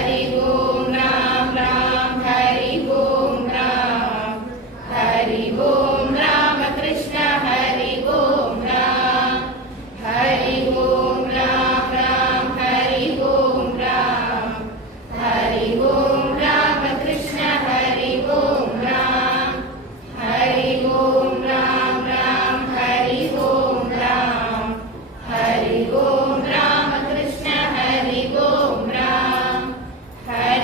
हरि ओम राम राम हरि ओम राम हरि ओम राम कृष्ण हरि ओम राम हरि ओम राम राम हरि ओम राम हरि ओम राम कृष्ण हरि ओम राम हरि ओम राम राम हरि ओम राम हरि ओम राम कृष्ण हरि ओम राम हरि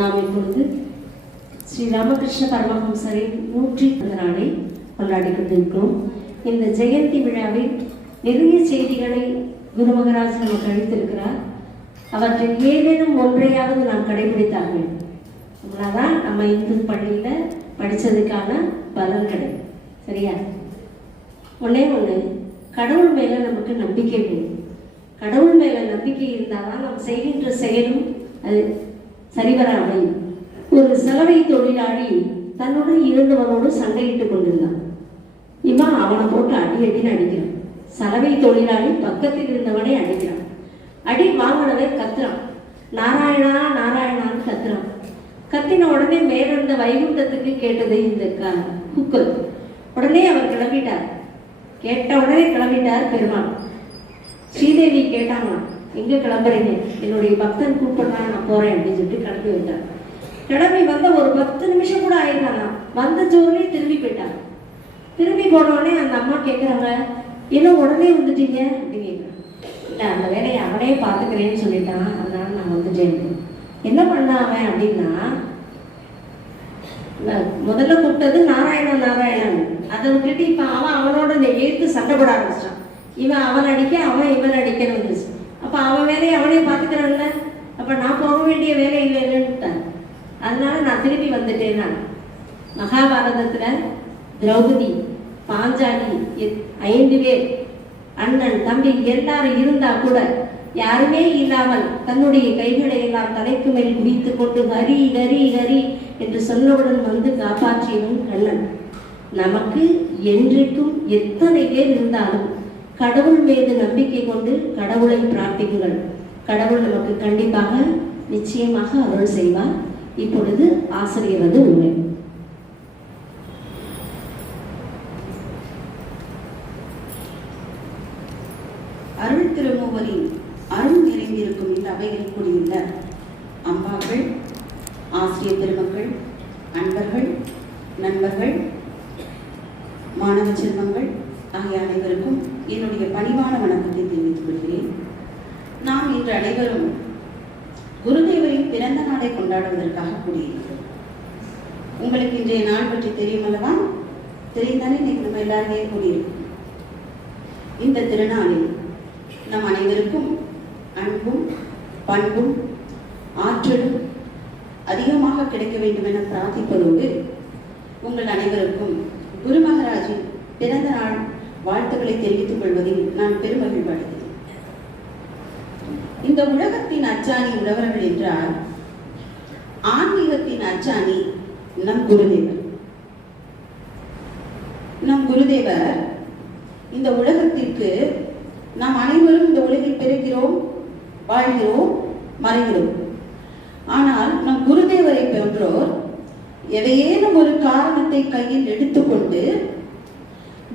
நாம் இப்பொழுது ஸ்ரீ ராமகிருஷ்ண பரமஹம்சரின் 100வது நாளை கொண்டாடி கொண்டிருக்கிறோம். இந்த ஜெயந்தி விழாவில் நிறைய செய்திகளை குரு மகராஜ் நமக்கு அளித்திருக்கிறார். அவற்றில் ஏதேனும் ஒன்றையாவது நாம் கடைபிடித்தாக வேண்டும். அவ்வளோதான் நம்ம இந்து பள்ளியில் படித்ததுக்கான பலன் கிடைக்கும். சரியா? ஒன்றே ஒன்று, கடவுள் மேலே நமக்கு நம்பிக்கை வேணும். கடவுள் மேலே நம்பிக்கை இருந்தால் தான் நம்ம செய்கின்ற செயலும் அது சரிவர அமையும். ஒரு சலவை தொழிலாளி தன்னுடன் இருந்தவனோடு சண்டையிட்டு கொண்டிருந்தான். இவன் அவனை போட்டு அடின்னு அடிக்கிறான். சலவை தொழிலாளி பக்கத்தில் இருந்தவனை அடிக்கிறான். அடி வாங்கினவன் கத்துறான், நாராயணா நாராயணான்னு கத்துறான். கத்தின உடனே மேலிருந்த வைகுண்டத்துக்கு கேட்டது இந்த குக்கர். உடனே அவர் கிளம்பிட்டார். கேட்ட உடனே கிளம்பிட்டார் பெருமாள். ஸ்ரீதேவி கேட்டாங்களாம், எங்கே கிளம்புறீங்க? என்னுடைய பக்தன் கூப்பிடுறான், நான் போகிறேன் அப்படின்னு சொல்லிட்டு கிளம்பி விட்டார். கிளம்பி வந்த ஒரு 10 நிமிஷம் கூட ஆயிருந்தாங்க. வந்த ஜோர்லேயே திரும்பி போயிட்டாங்க. திரும்பி போனோடனே அந்த அம்மா கேட்குறாங்க, என்ன உடனே வந்துட்டீங்க அப்படின்னு கேட்குறாங்க. இல்லை, அந்த வேலையை அவனே பார்த்துக்கிறேன்னு சொல்லிட்டான், அதனால நான் வந்துட்டேன். என்ன பண்ண அவன் அப்படின்னா, முதல்ல கூப்பிட்டது நாராயணன் நாராயணன், அதை விட்டுட்டு இப்போ அவனோட எழுத்து சண்டை போட ஆரம்பிச்சிட்டான். இவன் அவன் அடிக்க, அவன் இவன் அடிக்கன்னு வந்துச்சு. அப்போ அவன் வேலையை அவனே பார்த்துக்கிறான்ல, அப்போ நான் போக வேண்டிய வேலை இல்லைன்னுட்டான். அதனால நான் திரும்பி வந்துட்டேன். நான் மகாபாரதத்தில் திரௌபதி, பாஞ்சாலி 5 பேர், அண்ணன் தம்பி எல்லாரும் இருந்தா கூட யாருமே இல்லாமல் தன்னுடைய கைகளை எல்லாம் தலைக்கு மேல் குவித்து கொண்டு ஹரி ஹரி ஹரி என்று சொன்னவுடன் வந்து காப்பாற்றியவன் கண்ணன். நமக்கு என்றைக்கும் எத்தனை பேர் இருந்தாலும் கடவுள் மீது நம்பிக்கை கொண்டு கடவுளை பிரார்த்திக்குங்கள். கடவுள் நமக்கு கண்டிப்பாக நிச்சயமாக அருள் செய்வார். இப்பொழுது ஆசிரியரது உண்மை. அருள் திருமூவரின் அருள் நிறைந்திருக்கும் இந்த அவையில் கூடியுள்ள அம்மாக்கள், ஆசிரியர் பெருமக்கள், அன்பர்கள், நண்பர்கள், மாணவ செல்வங்கள் ஆகிய அனைவருக்கும் என்னுடைய பணிவான வணக்கத்தை தெரிவித்துக் கொள்கிறேன். நாம் இன்று அனைவரும் குருதேவரின் பிறந்த நாளை கொண்டாடுவதற்காக கூடியிருக்கிறோம். உங்களுக்கு இன்றைய நாள் பற்றி தெரியும் அல்லவா? தெரிந்தாலே இன்னைக்கு நம்ம எல்லாருமே கூடியிருக்கோம். இந்த திருநாளில் நம் அனைவருக்கும் அன்பும் பண்பும் ஆற்றலும் அதிகமாக கிடைக்க வேண்டும் என பிரார்த்திப்பதோடு உங்கள் அனைவருக்கும் குரு மகராஜின் பிறந்த நாள் வாழ்த்துக்களை தெரிவித்துக் கொள்வதில் நான் பெருமகிழ்வடைகிறேன். இந்த உலகத்தின் அச்சாணி உழவர்கள் என்றால் ஆன்மீகத்தின் அச்சாணி நம் குருதேவர். நம் குருதேவர் இந்த உலகத்திற்கு நாம் அனைவரும் இந்த உலகில் பிறக்கிறோம், வாழ்கிறோம், மறைகிறோம். ஆனால் நம் குருதேவரை போன்றோர் எதையேனும் ஒரு காரணத்தை கையில் எடுத்துக்கொண்டு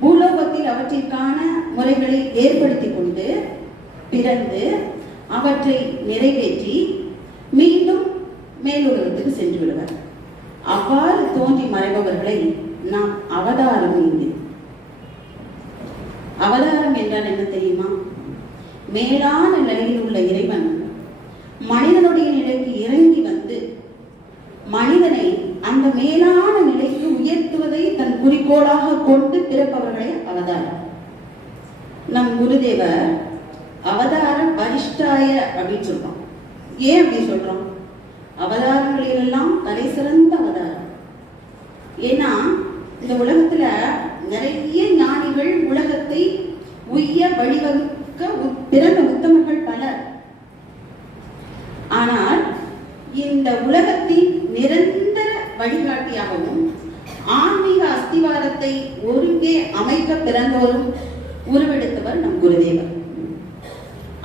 பூலோகத்தில் அவற்றிற்கான முறைகளை ஏற்படுத்தி கொண்டு பிறந்து அவற்றை நிறைவேற்றி மீண்டும் மேலுலகத்துக்கு சென்று விடுவர். அவ்வாறு தோன்றி மறைபவர்களை நாம் அவதாரம் என்கிறோம். அவதாரம் என்றால் என்ன தெரியுமா? மேலான நிலையில் உள்ள இறைவன் மனிதனுடைய நிலைக்கு இறங்கி வந்து மனிதனை அந்த மேலான நிலைக்கு உயர்த்துவதை தன் குறிக்கோளாக கொண்டு பிறப்பவர்களே அவதாரம். நம் குருதேவர் அவதார வரிஷ்டாய அப்படின்னு சொல்றோம். ஏன் அப்படி சொல்றோம்? அவதாரங்களிலெல்லாம் தலை சிறந்த அவதாரம். ஏன்னா இந்த உலகத்துல நிறைய ஞானிகள் உலகத்தை உய்ய வழிவகுக்க பிறந்த உத்தமர்கள் பலர். ஆனால் இந்த உலகத்தின் நிரந்தர வழிகாட்டியாகவும் ஆன்மீக அஸ்திவாரத்தை ஒருங்கே அமைக்க பிறந்தோரும் உருவெடுத்தவர் நம் குருதேவர்.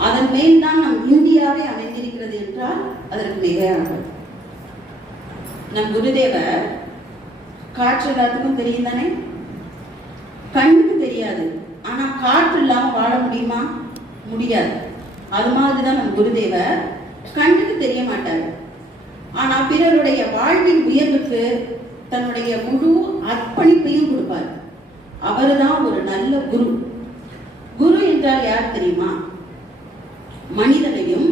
அதன் மேல் தான் நம் இந்தியாவே அமைந்திருக்கிறது என்றால் அதற்கு மிகையாகும். நம் குருதேவர் காற்று எல்லாத்துக்கும் தெரியும் தானே? கண்ணுக்கு தெரியாது, ஆனா காற்று இல்லாம வாழ முடியுமா? முடியாது. அது மாதிரிதான் நம் குருதேவர் கண்ணுக்கு தெரிய மாட்டார். ஆனா பிறருடைய வாழ்வின் உயர்வுக்கு தன்னுடைய முழு அர்ப்பணிப்பையும் கொடுப்பார். அவர்தான் ஒரு நல்ல குரு. குரு என்றால் யார் தெரியுமா? மனிதனையும்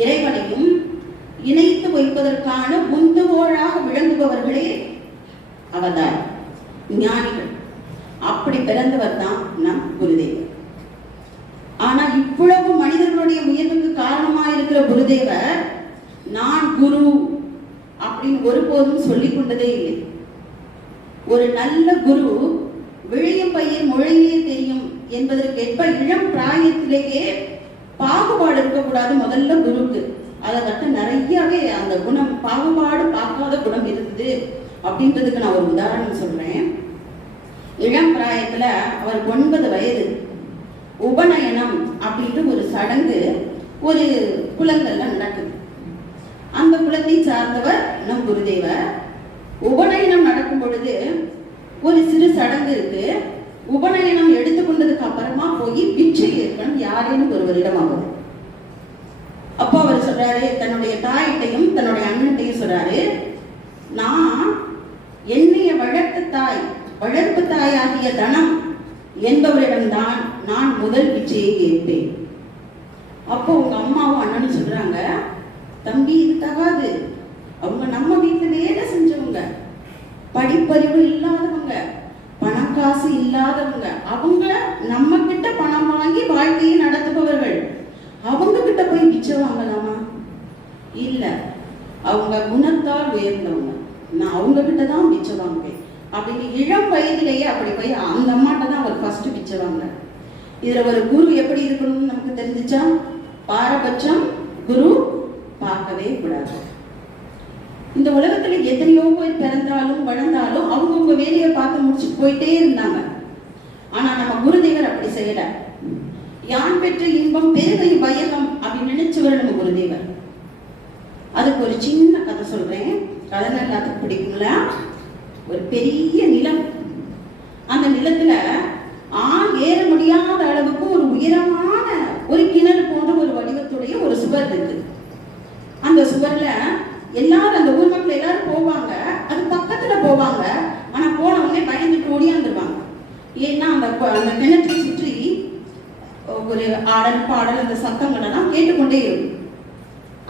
இறைவனையும் இணைத்து வைப்பதற்கான உந்துகோலாக விளங்குபவர்களே அவதார் ஞானிகள். அப்படி பிறந்தவர் தான் நம் குருதேவர். ஆனா இவ்வளவு மனிதர்களுடைய உயர்வுக்கு காரணமாயிருக்கிற குருதேவர் நான் குரு அப்படின்னு ஒருபோதும் சொல்லிக் கொண்டதே இல்லை. ஒரு நல்ல குரு விழையும் பையன் முழையே தெரியும் என்பதற்கேற்ப இளம் பிராயத்திலேயே பாகுபாடு இருக்கக்கூடாது முதல்ல குருக்கு. அதை மட்டும் நிறையவே அந்த குணம், பாகுபாடு பார்க்காத குணம் இருக்குது அப்படின்றதுக்கு நான் ஒரு உதாரணம் சொல்றேன். இளம் பிராயத்துல அவர் 9 வயது உபநயனம் அப்படின்ற ஒரு சடங்கு ஒரு குலங்கள்ல நடக்குது. அந்த குலத்தை சார்ந்தவர் நம் குருதேவர். உபநயனம் நடக்கும் பொழுது ஒரு சிறு சடங்கு இருக்கு. உபநயனம் எடுத்துக்கொண்டதுக்கு அப்புறமா போய் பிச்சை ஏற்கணும் யாரேனும் ஒருவரிடம் ஆகுது. அப்போ அவர் சொல்றாரு, தன்னுடைய தாயிட்டையும் தன்னுடைய அண்ணன்ட்டையும் சொல்றாரு, நான் என்னைய வளர்ப்பு தாயாகிய தனம் என்பவரிடம்தான் நான் முதல் பிச்சையை கேட்பேன். அப்போ உங்க அம்மாவும் அண்ணனும் சொல்றாங்க, தம்பி இது தகாது, அவங்க நம்ம வீட்டுல வேலை செஞ்சவங்க, படிப்பறிவு இல்லாதவங்க, பணம் காசு இல்லாதவங்க, அவங்க நம்ம கிட்ட பணம் வாங்கி வாழ்க்கையை நடத்துபவர்கள், அவங்க கிட்ட போய் பிச்சை வாங்கலாமா? இல்ல, அவங்க குணத்தால் உயர்ந்தவங்க, நான் அவங்க கிட்ட தான் பிச்சை வாங்குவேன் அப்படின்னு இளம் வயதிலேயே அப்படி போய் அந்த அம்மாட்ட தான் அவர் ஃபர்ஸ்ட் பிச்சை வாங்க. இதுல ஒரு குரு எப்படி இருக்கணும்னு நமக்கு தெரிஞ்சுச்சா? பாரபட்சம் குரு பார்க்கவே கூடாது. இந்த உலகத்துல எத்தனையோ பேர் பிறந்தாலும் வளர்ந்தாலும் அவங்கவுங்க வேலையை பார்த்து முடிச்சுட்டு போயிட்டே இருந்தாங்க. ஆனா நம்ம குருதேவர் அப்படி செய்யல. யான் பெற்ற இன்பம் பெருகை பயகம் அப்படின்னு நினைச்சவர் நம்ம குருதேவர். அதுக்கு ஒரு சின்ன கதை சொல்றேன், கதை எல்லாத்துக்கும் பிடிக்கும்ல. ஒரு பெரிய நிலம், அந்த நிலத்துல ஆண் ஏற முடியாத அளவுக்கு ஒரு உயரமான ஒரு கிணறு போன்ற ஒரு வடிவத்துடைய ஒரு சுவர் இருக்கு. அந்த சுவர்ல எல்லாரும், அந்த ஊர் மக்கள் எல்லாரும் போவாங்க, அது பக்கத்துல போவாங்க. ஆனா போனவங்க பயந்துட்டு ஓடியாந்துருவாங்க. ஏன்னா அந்த கிணற்றை சுற்றி ஒரு ஆடல் பாடல் அந்த சத்தங்கள் எல்லாம் கேட்டுக்கொண்டே இருக்கும்.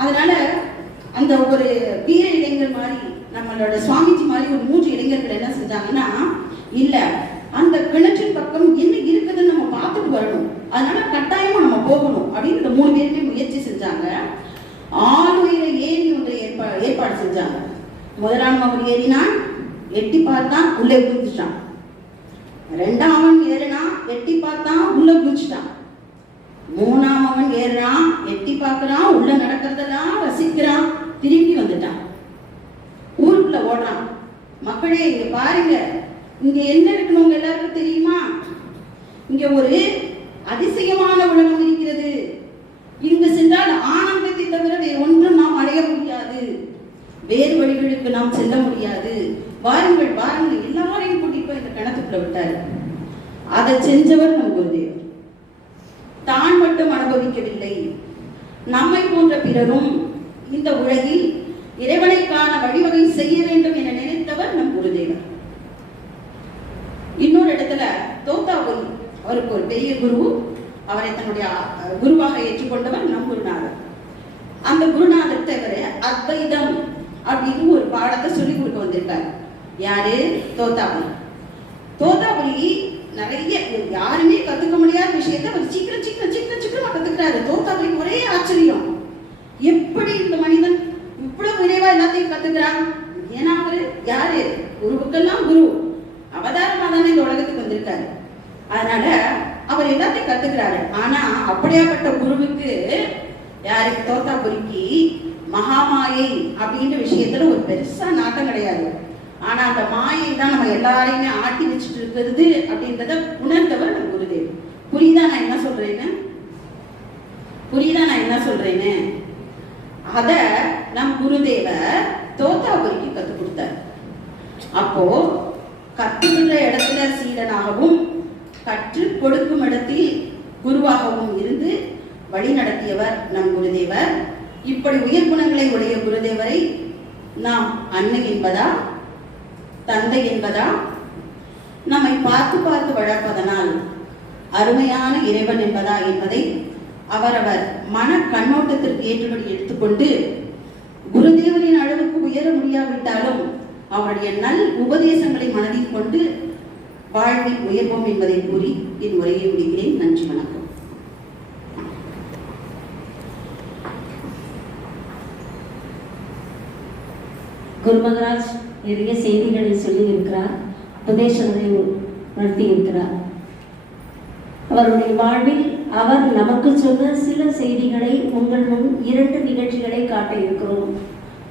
அதனால அந்த ஒரு வீர இளைஞர் மாதிரி நம்மளோட சுவாமிஜி மாதிரி ஒரு 3 இளைஞர்கள் என்ன செஞ்சாங்கன்னா, இல்ல அந்த கிணற்றின் பக்கம் என்ன இருக்குதுன்னு நம்ம பார்த்துட்டு வரணும், அதனால கட்டாயமா நம்ம போகணும் அப்படின்னு இந்த 3 பேருமே முயற்சி செஞ்சாங்க. ஆளுயிர ஏரி ஒன்றை ஏற்பாடு செஞ்சாங்க. முதலாம் அவன் ஏறினான், எட்டி பார்த்தான், உள்ளே குதிச்சுட்டான். 2ஆம் அவன் ஏறினான், எட்டி பார்த்தான், உள்ள குதிச்சுட்டான். 3ஆம் அவன் ஏறினான், எட்டி பார்க்கிறான், உள்ள நடக்கிறதெல்லாம் ரசிக்கிறான், திரும்பி வந்துட்டான். ஊருக்குள்ள ஓடுறான். மக்களே இங்க பாருங்க, இங்க என்ன இருக்கணும் எல்லாருக்கும் தெரியுமா? இங்க ஒரு அதிசயமான உலகம் இருக்கிறது. இங்கு சென்றால் ஆனந்தத்தை தவிர வேறு ஒன்றும் நாம் அடைய முடியாது, வேறு வழிகளுக்கு நாம் செல்ல முடியாது. வாருங்கள் வாருங்கள், எல்லாரையும் கூட்டிட்டு போய் இந்த கிணத்துக்குள்ள விட்டாரு. அதை செஞ்சவர் நம் குருதேவர். தான் மட்டும் அனுபவிக்கவில்லை, நம்மை போன்ற பிறரும் இந்த உலகில் இறைவனைக்கான வழிவகை செய்ய வேண்டும் என நினைத்தவர் நம் குருதேவர். இன்னொரு இடத்துல தோத்தாபுரி, அவருக்கு ஒரு பெரிய குரு, அவரை தன்னுடைய குருவாக ஏற்றுக்கொண்டவர் நம் குருநாதர். அந்த குருநாதர்கிட்ட இவரு அத்வைதம் அப்படின்னு ஒரு பாடத்தை சொல்லி கொடுக்க வந்திருக்காரு. யாரு? தோத்தாபுரி. தோத்தாபுரி நிறைய யாருமே கத்துக்க முடியாத விஷயத்தை அவர் சீக்கிரமா கத்துக்கிறாரு. தோத்தாபுரிக்கு ஒரே ஆச்சரியம், எப்படி இந்த மனிதன் இவ்வளவு விரைவா எல்லாத்தையும் கத்துக்கிறான்? ஏன்னா அவரு யாரு? குருவுக்கெல்லாம் குரு, அவதாரமா தானே இந்த உலகத்துக்கு வந்திருக்காரு. அதனால அவர் எல்லாத்தையும் கத்துக்கிறாரு. ஆனா அப்படியாப்பட்ட குருவுக்கு, யாருக்கு? தோத்தாபுரிக்கு மகாமாயை அப்படின்ற விஷயத்துல ஒரு பெருசா நாட்டம் கிடையாது. ஆனா அந்த மாயை தான் நம்ம எல்லாரையுமே ஆட்டி வச்சுட்டு இருக்கிறது அப்படின்றத உணர்ந்தவர் நம் குருதேவர். புரியுதா நான் என்ன சொல்றேன்னு? அத நம் குருதேவர் தோத்தாபுரிக்கு கத்துக் கொடுத்தார். அப்போ கத்துக்கிற இடத்துல சீடனாகவும் கற்று கொடுக்கும் இடத்தில் குருவாகவும் இருந்து வழி நடத்தியவர் நம் குருதேவர். இப்படி உயர் குணங்களை உடைய குருதேவரை நாம் அன்னை என்பதா, தந்தை என்பதா, நம்மை பார்த்து பார்த்து வளர்ப்பதனால் அருமையான இறைவன் என்பதா என்பதை அவரவர் மன கண்ணோட்டத்திற்கு ஏற்றபடி எடுத்துக்கொண்டு குருதேவர் இல்லாவிட்டாலும் அவருடைய நல் உபதேசங்களை மனதில் கொண்டு வாழ்வில் உயர்வோம் என்பதை கூறி என் உரையை முடிக்கிறேன். நன்றி, வணக்கம். குரு மகராஜ் நிறைய செய்திகளை சொல்லி இருக்கிறார், உபதேசங்களை நடத்தி இருக்கிறார். அவருடைய வாழ்வில் அவர் நமக்கு சொன்ன சில செய்திகளை உங்கள் முன் 2 நிகழ்ச்சிகளை காட்ட இருக்கிறோம்.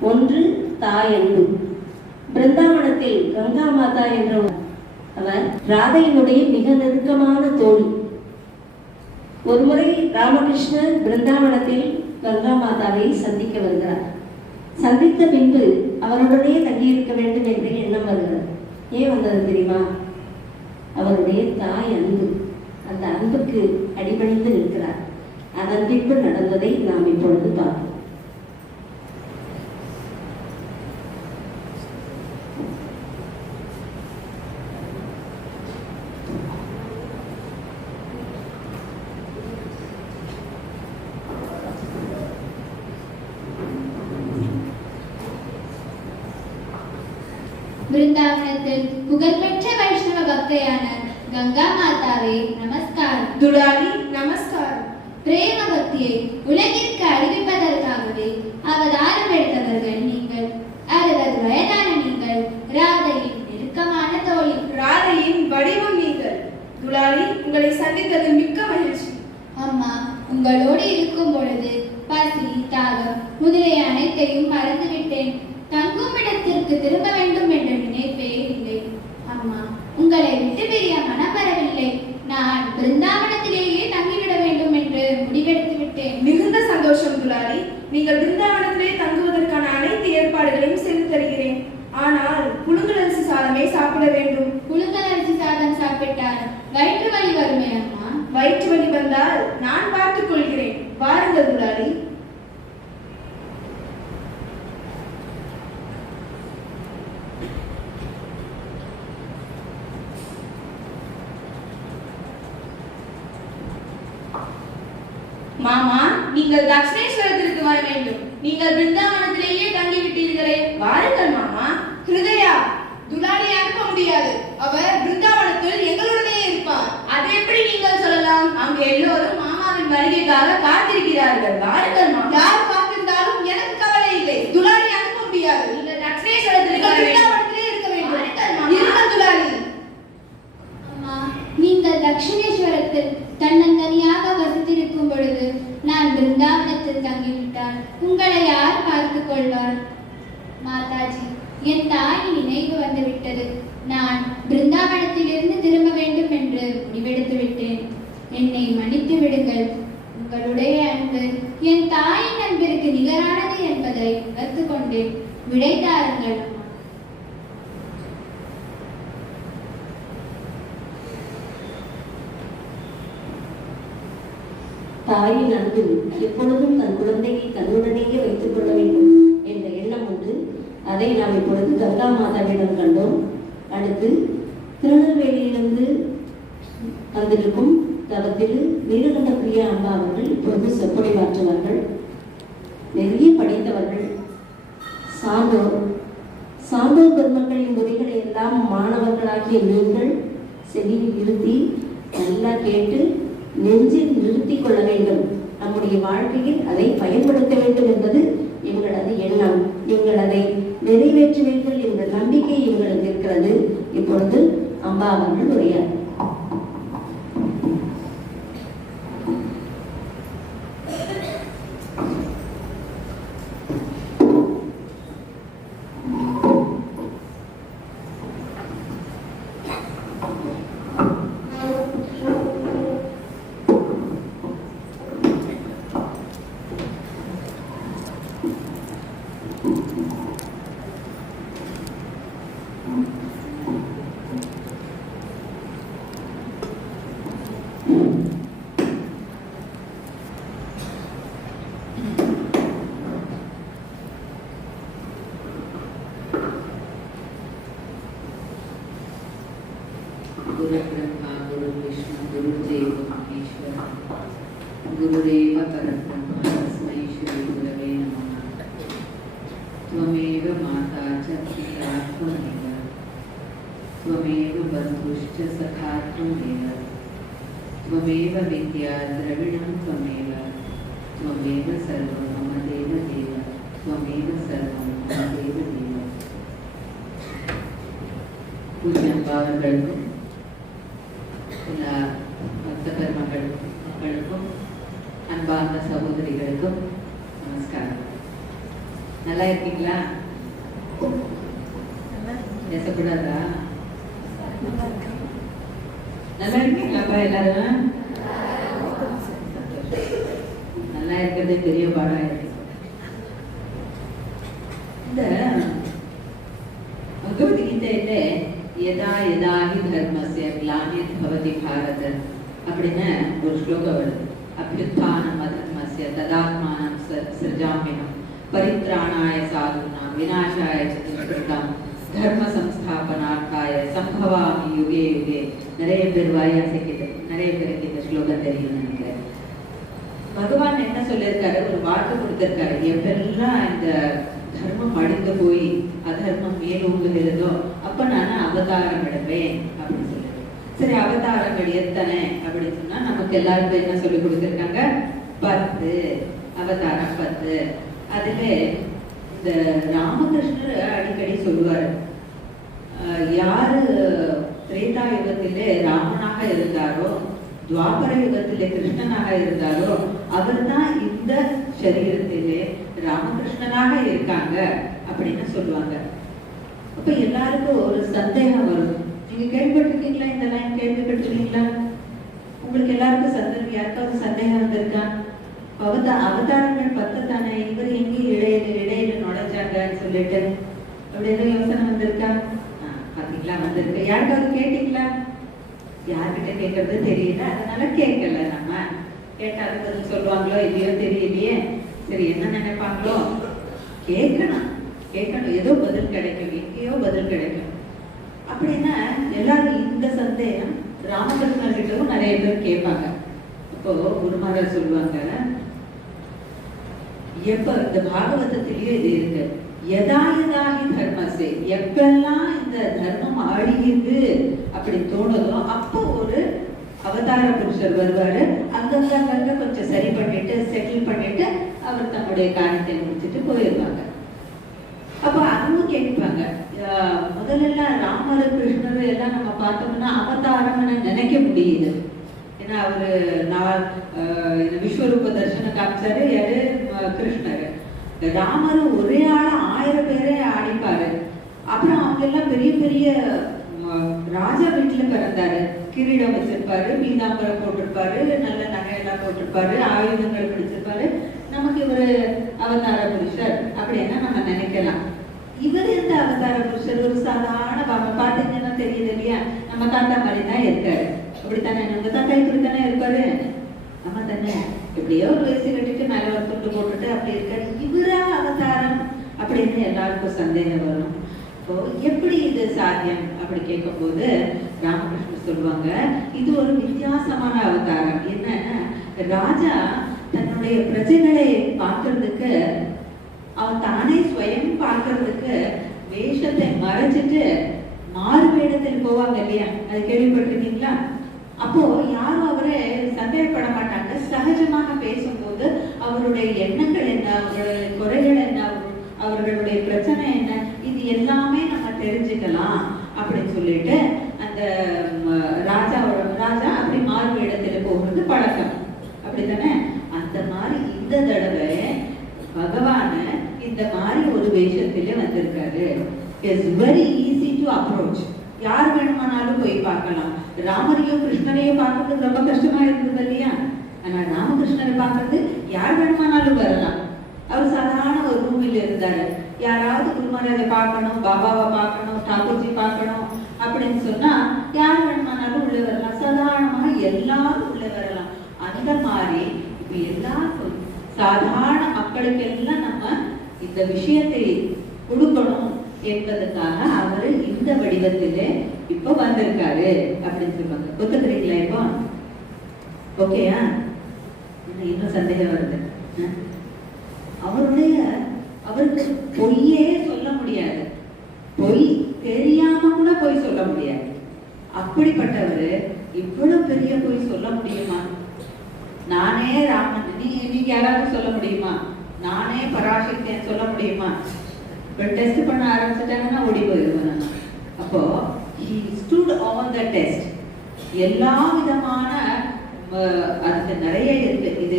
ஒன்று தாய் அன்பு. பிருந்தாவனத்தில் கங்கா மாதா என்ற அவர் ராதையினுடைய மிக நெருக்கமான தோழி. ஒருமுறை ராமகிருஷ்ணர் பிருந்தாவனத்தில் கங்கா மாதாவை சந்திக்க வருகிறார். சந்தித்த பின்பு அவருடனே தங்கியிருக்க வேண்டும் என்ற எண்ணம் வருகிறது. ஏன் வந்தது தெரியுமா? அவருடைய தாய் அன்பு, அந்த அன்புக்கு அடிபணிந்து நிற்கிறார். அதன் பின்பு நடந்ததை நாம் இப்பொழுது பார்ப்போம். பிருந்தாவனத்தில் புகழ்பெற்ற வைஷ்ணவ பக்தையான கங்கா மாதாவே நமஸ்காரம். துலாரி நமஸ்காரம். பிரேம பக்தியை உலகிற்கு அறிவிப்பதற்காகவே அவதாரம் எடுத்தவர்கள் நீங்கள். 60 வயதான நீங்கள் ராதையின் நெருக்கமான தோழி. ராதையின் வடிவம் நீங்கள். துலாரி, உங்களை சந்தித்தது மிக்க மகிழ்ச்சி. அம்மா, உங்களோடு இருக்கும் பொழுது பசி, தாகம் முதலிய அனைத்தையும் மறந்துவிட்டேன். தங்கும் இடத்திற்கு திரும்ப வேண்டும் என்ற நினைப்பே இல்லை. அம்மா, உங்களை விட்டு பிரிய மனம் வரவில்லை. நான் பிருந்தாவனத்திலேயே தங்கிவிட வேண்டும் என்று முடிவெடுத்து விட்டேன். மிகுந்த சந்தோஷம் துலாரி. நீங்கள் பிருந்தாவனத்திலே தங்குவதற்கான அனைத்து ஏற்பாடுகளையும் செய்து தருகிறேன். ஆனால் புழுங்கல் அரிசி சாதமே சாப்பிட வேண்டும். புழுங்கல் அரிசி சாதம் சாப்பிட்டால் வயிற்று வலி வருமே அம்மா? வயிற்று வலி வந்தால் நான் பார்த்துக் கொள்கிறேன். வாருங்கள் துலாரி. மாமா, நீங்கள் தக்ஷணேஸ்வரத்திற்கு வர வேண்டும். நீங்கள் பிருந்தாவனத்திலேயே தங்கிவிட்டீர்களே, வாருங்கள் மாமா. ஹிருதயா, துலாரி அனுப்ப முடியாது. அவர் பிருந்தாவனத்தில் எங்களுடனே இருப்பார். அது எப்படி நீங்கள் சொல்லலாம்? அங்கு எல்லோரும் மாமாவின் வருகைக்காக காத்திருக்கிறார்கள். வாருங்கள் மாமா. யார் காத்திருந்தாலும் எனக்கு கவலை இல்லை. துலாரி அனுப்ப முடியாது. நீங்கள் தக்ஷணேஸ்வரத்திற்கு பிருந்தாவனத்திலே இருக்க வேண்டும். இருங்கள் துலாரி. அம்மா, நீங்கள் தக்ஷணேஸ்வரத்தில் தன்னந்தனியாக வசித்திருக்கும் பொழுது நான் பிருந்தாவனத்தில் தங்கிவிட்டால் உங்களை யார் பார்த்துக் கொள்வார்? மாதாஜி, என் தாயின் நினைவு வந்துவிட்டது. நான் பிருந்தாவனத்திலிருந்து திரும்ப வேண்டும் என்று முடிவெடுத்து விட்டேன். என்னை மன்னித்து விடுங்கள். உங்களுடைய அன்பு என் தாயின் அன்பிற்கு நிகரானது என்பதை உணர்ந்து கொண்டேன். விடை தாருங்கள். தாயின் அன்பு எப்பொழுதும் தன் குழந்தையை தன்னுடனேயே வைத்துக் கொள்ள வேண்டும் என்ற எண்ணம் உண்டு. அதை நாம் இப்பொழுது கங்கா மாதாவிடம் கண்டோம். அடுத்து திருநெல்வேலியிலிருந்து வந்திருக்கும் தவத்திரு நீலகண்ட பிரியா அம்பா அவர்கள் இப்பொழுது சொற்பொழிவாற்றுவார்கள். நிறைய படித்தவர்கள், சான்றோர் பெருமக்களின் முறைகளை எல்லாம் மாணவர்களாகிய நீங்கள் செவியில் இருத்தி நல்லா கேட்டு நெஞ்சில் நிறுத்திக் கொள்ள வேண்டும். நம்முடைய வாழ்க்கையில் அதை பயன்படுத்த வேண்டும் என்பது எங்களது எண்ணம். நீங்கள் அதை நிறைவேற்றுவீர்கள் என்ற நம்பிக்கை எங்களுக்கு இருக்கிறது. இப்பொழுது அம்பா அவர்கள் உரையார். गुरु ब्रह्मा गुरु विष्णु गुरुदेव महेश्वर गुरुदेव परब्रह्म तस्मै श्री गुरवे नमः। त्वमेव माता च त्वमेव बन्धुश्च सखा त्वमेव त्वमेव विद्या द्रविणं त्वमेव त्वमेव सर्वं मम देव देव त्वमेव सर्वं मम देव देव. பூஜ்யம்பாவர்களுக்கும் எல்லா பக்த பெருமக்களுக்கும் அன்பார்ந்த சகோதரிகளுக்கும் நமஸ்காரம். நல்லா இருக்கீங்களா? பேசக்கூடாதா? நல்லா இருக்கீங்களாப்பா எல்லாரும்? நல்லா இருக்கிறதே பெரிய பாடா இருக்கு. இந்த பகவத்கீதையில யதா யதா ஹி தர்மஸ்ய க்ளானிர் பவதி பாரத அப்படின்னு ஒரு ஸ்லோகம் வருது. அப்யுத்தானம் அதர்மஸ்ய ததாத்மானம் சிருஜாம்யஹம் பரித்ராணாய சாதுனாம் விநாசாய ச துஷ்கிருதாம் தர்ம சம்ஸ்தாபனார்த்தாய சம்பவாமி யுகே யுகே. நிறைய பேர் வாயாசிக்கிது, நிறைய பேருக்கு இந்த ஸ்லோகம் தெரியும்னு நினைக்கிறேன். பகவான் என்ன சொல்லியிருக்காரு, ஒரு வாக்கு கொடுத்திருக்காரு. எப்பெல்லாம் இந்த தர்மம் அழிந்து போய் அதர்மம் மேலோங்குகிறதோ அப்ப நான் அவதாரம் எடுப்பேன் அப்படின்னு சொல்லிட்டு. சரி, அவதாரங்கள் எத்தனை அப்படின்னு சொன்னா நமக்கு எல்லாருக்கும் என்ன சொல்லி கொடுத்திருக்காங்க? 10 அவதாரம் 10. அதுல இந்த ராமகிருஷ்ணர் அடிக்கடி சொல்லுவாரு, யாரு திரேதா யுகத்திலே ராமனாக இருந்தாரோ துவாபர யுகத்திலே கிருஷ்ணனாக இருந்தாரோ அவர் தான் இந்த சரீரத்திலே ராமகிருஷ்ணனாக இருக்காங்க அப்படின்னு சொல்லுவாங்க. அப்ப எல்லாருக்கும் ஒரு சந்தேகம் வரும். நீங்க கேள்விப்பட்டிருக்கீங்களா? இந்த லைன் கேள்விப்பட்டிருக்கீங்களா? உங்களுக்கு எல்லாருக்கும் சந்தேகம், யாருக்காவது சந்தேகம் வந்திருக்கா? அவதாரங்கள் 10 தானே, இவர் எங்கேயும் இடையில நுழைஞ்சாங்கன்னு சொல்லிட்டு அப்படி ஏதோ யோசனை வந்திருக்கா? பாத்தீங்களா, வந்திருக்கு. யாருக்காவது கேட்டீங்களா? யார்கிட்ட கேட்கறது தெரியல, அதனால கேட்கல. நம்ம கேட்டாலும் பதில் சொல்லுவாங்களோ இல்லையோ தெரியலையே. சரி, என்ன நினைப்பாங்களோ? கேட்கணும். ஏதோ பதில் கிடைக்கும், எங்கேயோ பதில் கிடைக்கும் அப்படின்னா எல்லாரும் இந்த சந்தேகம் ராமகிருஷ்ணர் கிட்டவும் நிறைய பேர் கேட்பாங்க. இப்போ குருமாரர் சொல்லுவாங்க, எப்ப இந்த பாகவதத்திலேயே இது இருக்கு, யதா யதா ஹி தர்மஸ்ய, எப்பெல்லாம் இந்த தர்மம் அழியுது அப்படி தோணுதோ அப்போ ஒரு அவதார புருஷர் வருவாரு. அங்கங்க கொஞ்சம் சரி பண்ணிட்டு செட்டில் பண்ணிட்டு அவர் தன்னுடைய காரியத்தை முடிச்சுட்டு போயிடுவாங்க. அப்ப அதுவும் கேட்பாங்க. முதல்ல ராமர் கிருஷ்ணர் எல்லாம் நம்ம பார்த்தோம்னா அவதாரம்னு நினைக்க முடியுது. ஏன்னா அவரு விஸ்வரூப தர்சனம் காமிச்சாரு யாரு? கிருஷ்ணர். ராமர் ஒரே ஆள 1000 பேரே ஆடிப்பாரு. அப்புறம் அவங்க எல்லாம் பெரிய பெரிய ராஜா வீட்டுல பிறந்தாரு. கிரீடம் வச்சிருப்பாரு, பீதாம்பரம் போட்டிருப்பாரு, நல்ல நகையெல்லாம் போட்டிருப்பாரு, ஆயுதங்கள் பிடிச்சிருப்பாரு. நமக்கு இவரு அவதார புருஷர் அப்படின்னா நம்ம நினைக்கலாம். இவர் எந்த அவதார புருஷர்? ஒரு சாதாரண பாத்தீங்கன்னா தெரியுது இல்லையா, நம்ம தாத்தா மாதிரி தான் இருக்காரு. அப்படித்தானே? நம்ம தாத்தா இப்படித்தானே இருப்பாரு. நம்ம தானே எப்படியோ ஒரு வயசு கட்டிட்டு மேல ஒரு துண்டு போட்டுட்டு அப்படி இருக்காரு. இவரா அவதாரம் அப்படின்னு எல்லாருக்கும் சந்தேகம் வரும். எப்படி இது சாத்தியம் அப்படி கேட்கும் போது ராமகிருஷ்ணர் சொல்லுவாங்க, இது ஒரு வித்தியாசமான அவதாரம். என்னன்னா, ராஜா தன்னுடைய பிரஜைகளை பார்க்கறதுக்கு அவன் தானே ஸ்வயம் பார்க்கறதுக்கு வேஷத்தை மறைச்சிட்டு மாறு வேடத்தில் போவாங்க இல்லையா? அது கேள்விப்பட்டிருக்கீங்களா? அப்போ யாரும் அவரை சந்தேகப்பட மாட்டாங்க. சகஜமாக பேசும்போது அவருடைய எண்ணங்கள் என்ன, அவர்களுடைய குறைகள் என்ன, அவர்களுடைய பிரச்சனை என்ன, இது எல்லாமே நம்ம தெரிஞ்சுக்கலாம் அப்படின்னு சொல்லிட்டு அந்த ராஜா அப்படி மாறு வேடத்துல போகிறது பழக்கம். அப்படித்தானே? அந்த மாதிரி இந்த தடவை பகவான இந்த மாதிரி ஒரு வேஷத்திலே வந்திருக்காரு. It's very easy to approach. யார் வேணுமானாலும் போய் பார்க்கலாம். ராமரையும் கிருஷ்ணரையும் பார்க்கறது ரொம்ப கஷ்டமா இருந்தது இல்லையா? ஆனா ராமகிருஷ்ணரை பார்க்கறது யார் வேணுமானாலும் வரலாம். அவர் சாதாரண ஒரு ரூமில் இருந்தாரு. யாராவது குருமராஜை பார்க்கணும், பாபாவை பார்க்கணும், டாக்கூர்ஜி பார்க்கணும் அப்படின்னு சொன்னா யார் வேணுமானாலும் உள்ள வரலாம். சாதாரணமாக எல்லாரும் உள்ள வரலாம். அந்த மாதிரி இப்ப எல்லாருக்கும் சாதாரண மக்களுக்கெல்லாம் நம்ம இந்த விஷயத்தை கொடுக்கணும் என்பதற்காக அவரு இந்த வடிவத்திலே இப்ப வந்திருக்காரு அப்படின்னு சொல்லுவாங்க. ஒத்துக்கிறீங்களா? இப்போ ஓகேயா? இன்னும் சந்தேகம் வருது. அவருக்கு பொய்யே சொல்ல முடியாது. பொய் தெரியாம கூட பொய் சொல்ல முடியாது. அப்படிப்பட்டவர் இவ்வளவு பெரிய போய் சொல்ல முடியுமா? நானே ராமன், நீங்க யாராவது சொல்ல முடியுமா? நானே பராசக்தின்னு சொல்ல முடியுமா? இப்போ டெஸ்ட் பண்ண ஆரம்பிச்சிட்டாங்கன்னா ஓடி போயிடுவேன். அப்போ he stood on the test. எல்லா விதமான அதுக்கு நிறைய இருக்கு. இது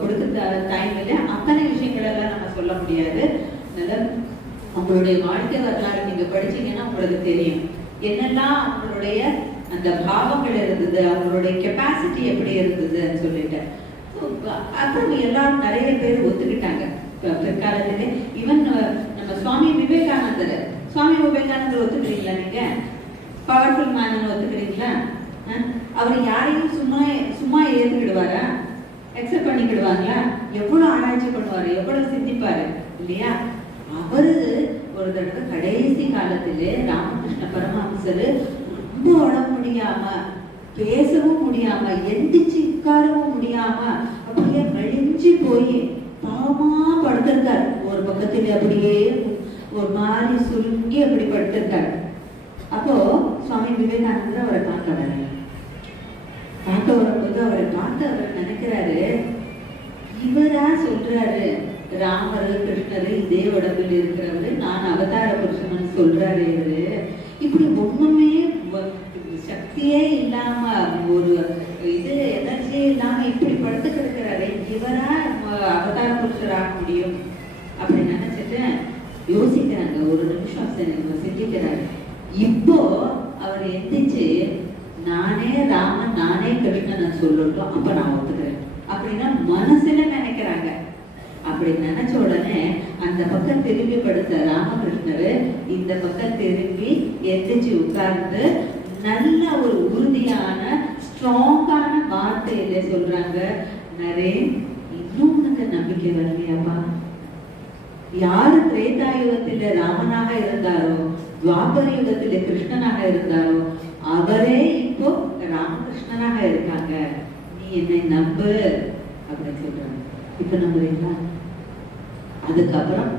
கொடுத்த டைம்ல அத்தனை விஷயங்கள் எல்லாம் நம்ம சொல்ல முடியாது. அதனால அவங்களுடைய வாழ்க்கை வரலாறு நீங்க படிச்சீங்கன்னா உங்களுக்கு தெரியும் என்னெல்லாம் அவங்களுடைய அந்த பாவங்கள் இருந்தது, அவங்களுடைய கெப்பாசிட்டி எப்படி இருந்ததுன்னு சொல்லிட்டு. அப்புறம் எல்லாரும் நிறைய பேர் ஒத்துக்கிட்டாங்க பிற்காலத்திலே. ஈவன் நம்ம சுவாமி விவேகானந்தர் ஒத்துக்கிறீங்களா? நீங்க பவர்ஃபுல் மேன் ஒத்துக்கிறீங்களா? அவர் யாரையும் சும்மா ஏத்துக்கிடுவாரா? அக்செப்ட் பண்ணிக்கிடுவாங்களா? எவ்வளவு ஆராய்ச்சி பண்ணுவாரு, எவ்வளவு சிந்திப்பாரு இல்லையா? அவரு ஒரு தடவை கடைசி காலத்திலே ராமகிருஷ்ண பரமஹம்சர் ரொம்ப உடம்பு முடியாம, பேசவும் முடியாம, எந்திரிச்சு உட்காரவும் முடியாம அப்படியே மெலிஞ்சு போய் பாவமா படுத்திருக்காரு. ஒரு பக்கத்துல அப்படியே ஒரு மாதிரி சுருங்கி அப்படி படுத்திருக்காரு. அப்போ சுவாமி விவேகானந்தர் அவரை பார்க்க வரும்போது அவரை பார்த்து அவர் நினைக்கிறாரு, இவரா சொல்றாரு ராமரு கிருஷ்ணரு இதே உடம்பில் இருக்கிறவரு, நான் அவதார புருஷன் சொல்றாரு. இவரு இப்படி ஒண்ணுமே சக்தியே இல்லாம, ஒரு இது எனர்ஜியே இல்லாம இப்படி படுத்து கிடக்கிறாரு, இவரா அவதார புருஷராக முடியும் அப்படி நினைச்சிட்டு யோசிக்கிறாங்க. ஒரு நிமிஷம் சிந்திக்கிறாரு. இப்போ அவர் எந்திரிச்சு நானே ராமன் நானே கிருஷ்ணன் சொல்லட்டும், அப்ப நான் ஒத்துக்கிறேன் அப்படின்னா மனசுல நினைக்கிறாங்க. அப்படி நினைச்ச உடனே அந்த பக்கம் திரும்பி படுத்த ராமகிருஷ்ணர் இந்த பக்கம் திரும்பி எந்திரிச்சு உட்கார்ந்து நல்ல ஒரு உறுதியான ஸ்ட்ராங்கான வார்த்தையில சொல்றாங்க, நரேன் இன்னும் உனக்கு நம்பிக்கை வரலையாப்பா? யாரு திரேதாயுகத்தில ராமனாக இருந்தாரோ, துவாபர யுகத்தில கிருஷ்ணனாக இருந்தாரோ, அவரே இப்போ ராமகிருஷ்ணனாக இருக்காங்க, நீ என்னை நம்பு அப்படின்னு சொல்றாங்க. இப்ப நம்புறீங்களா? அதுக்கப்புறம்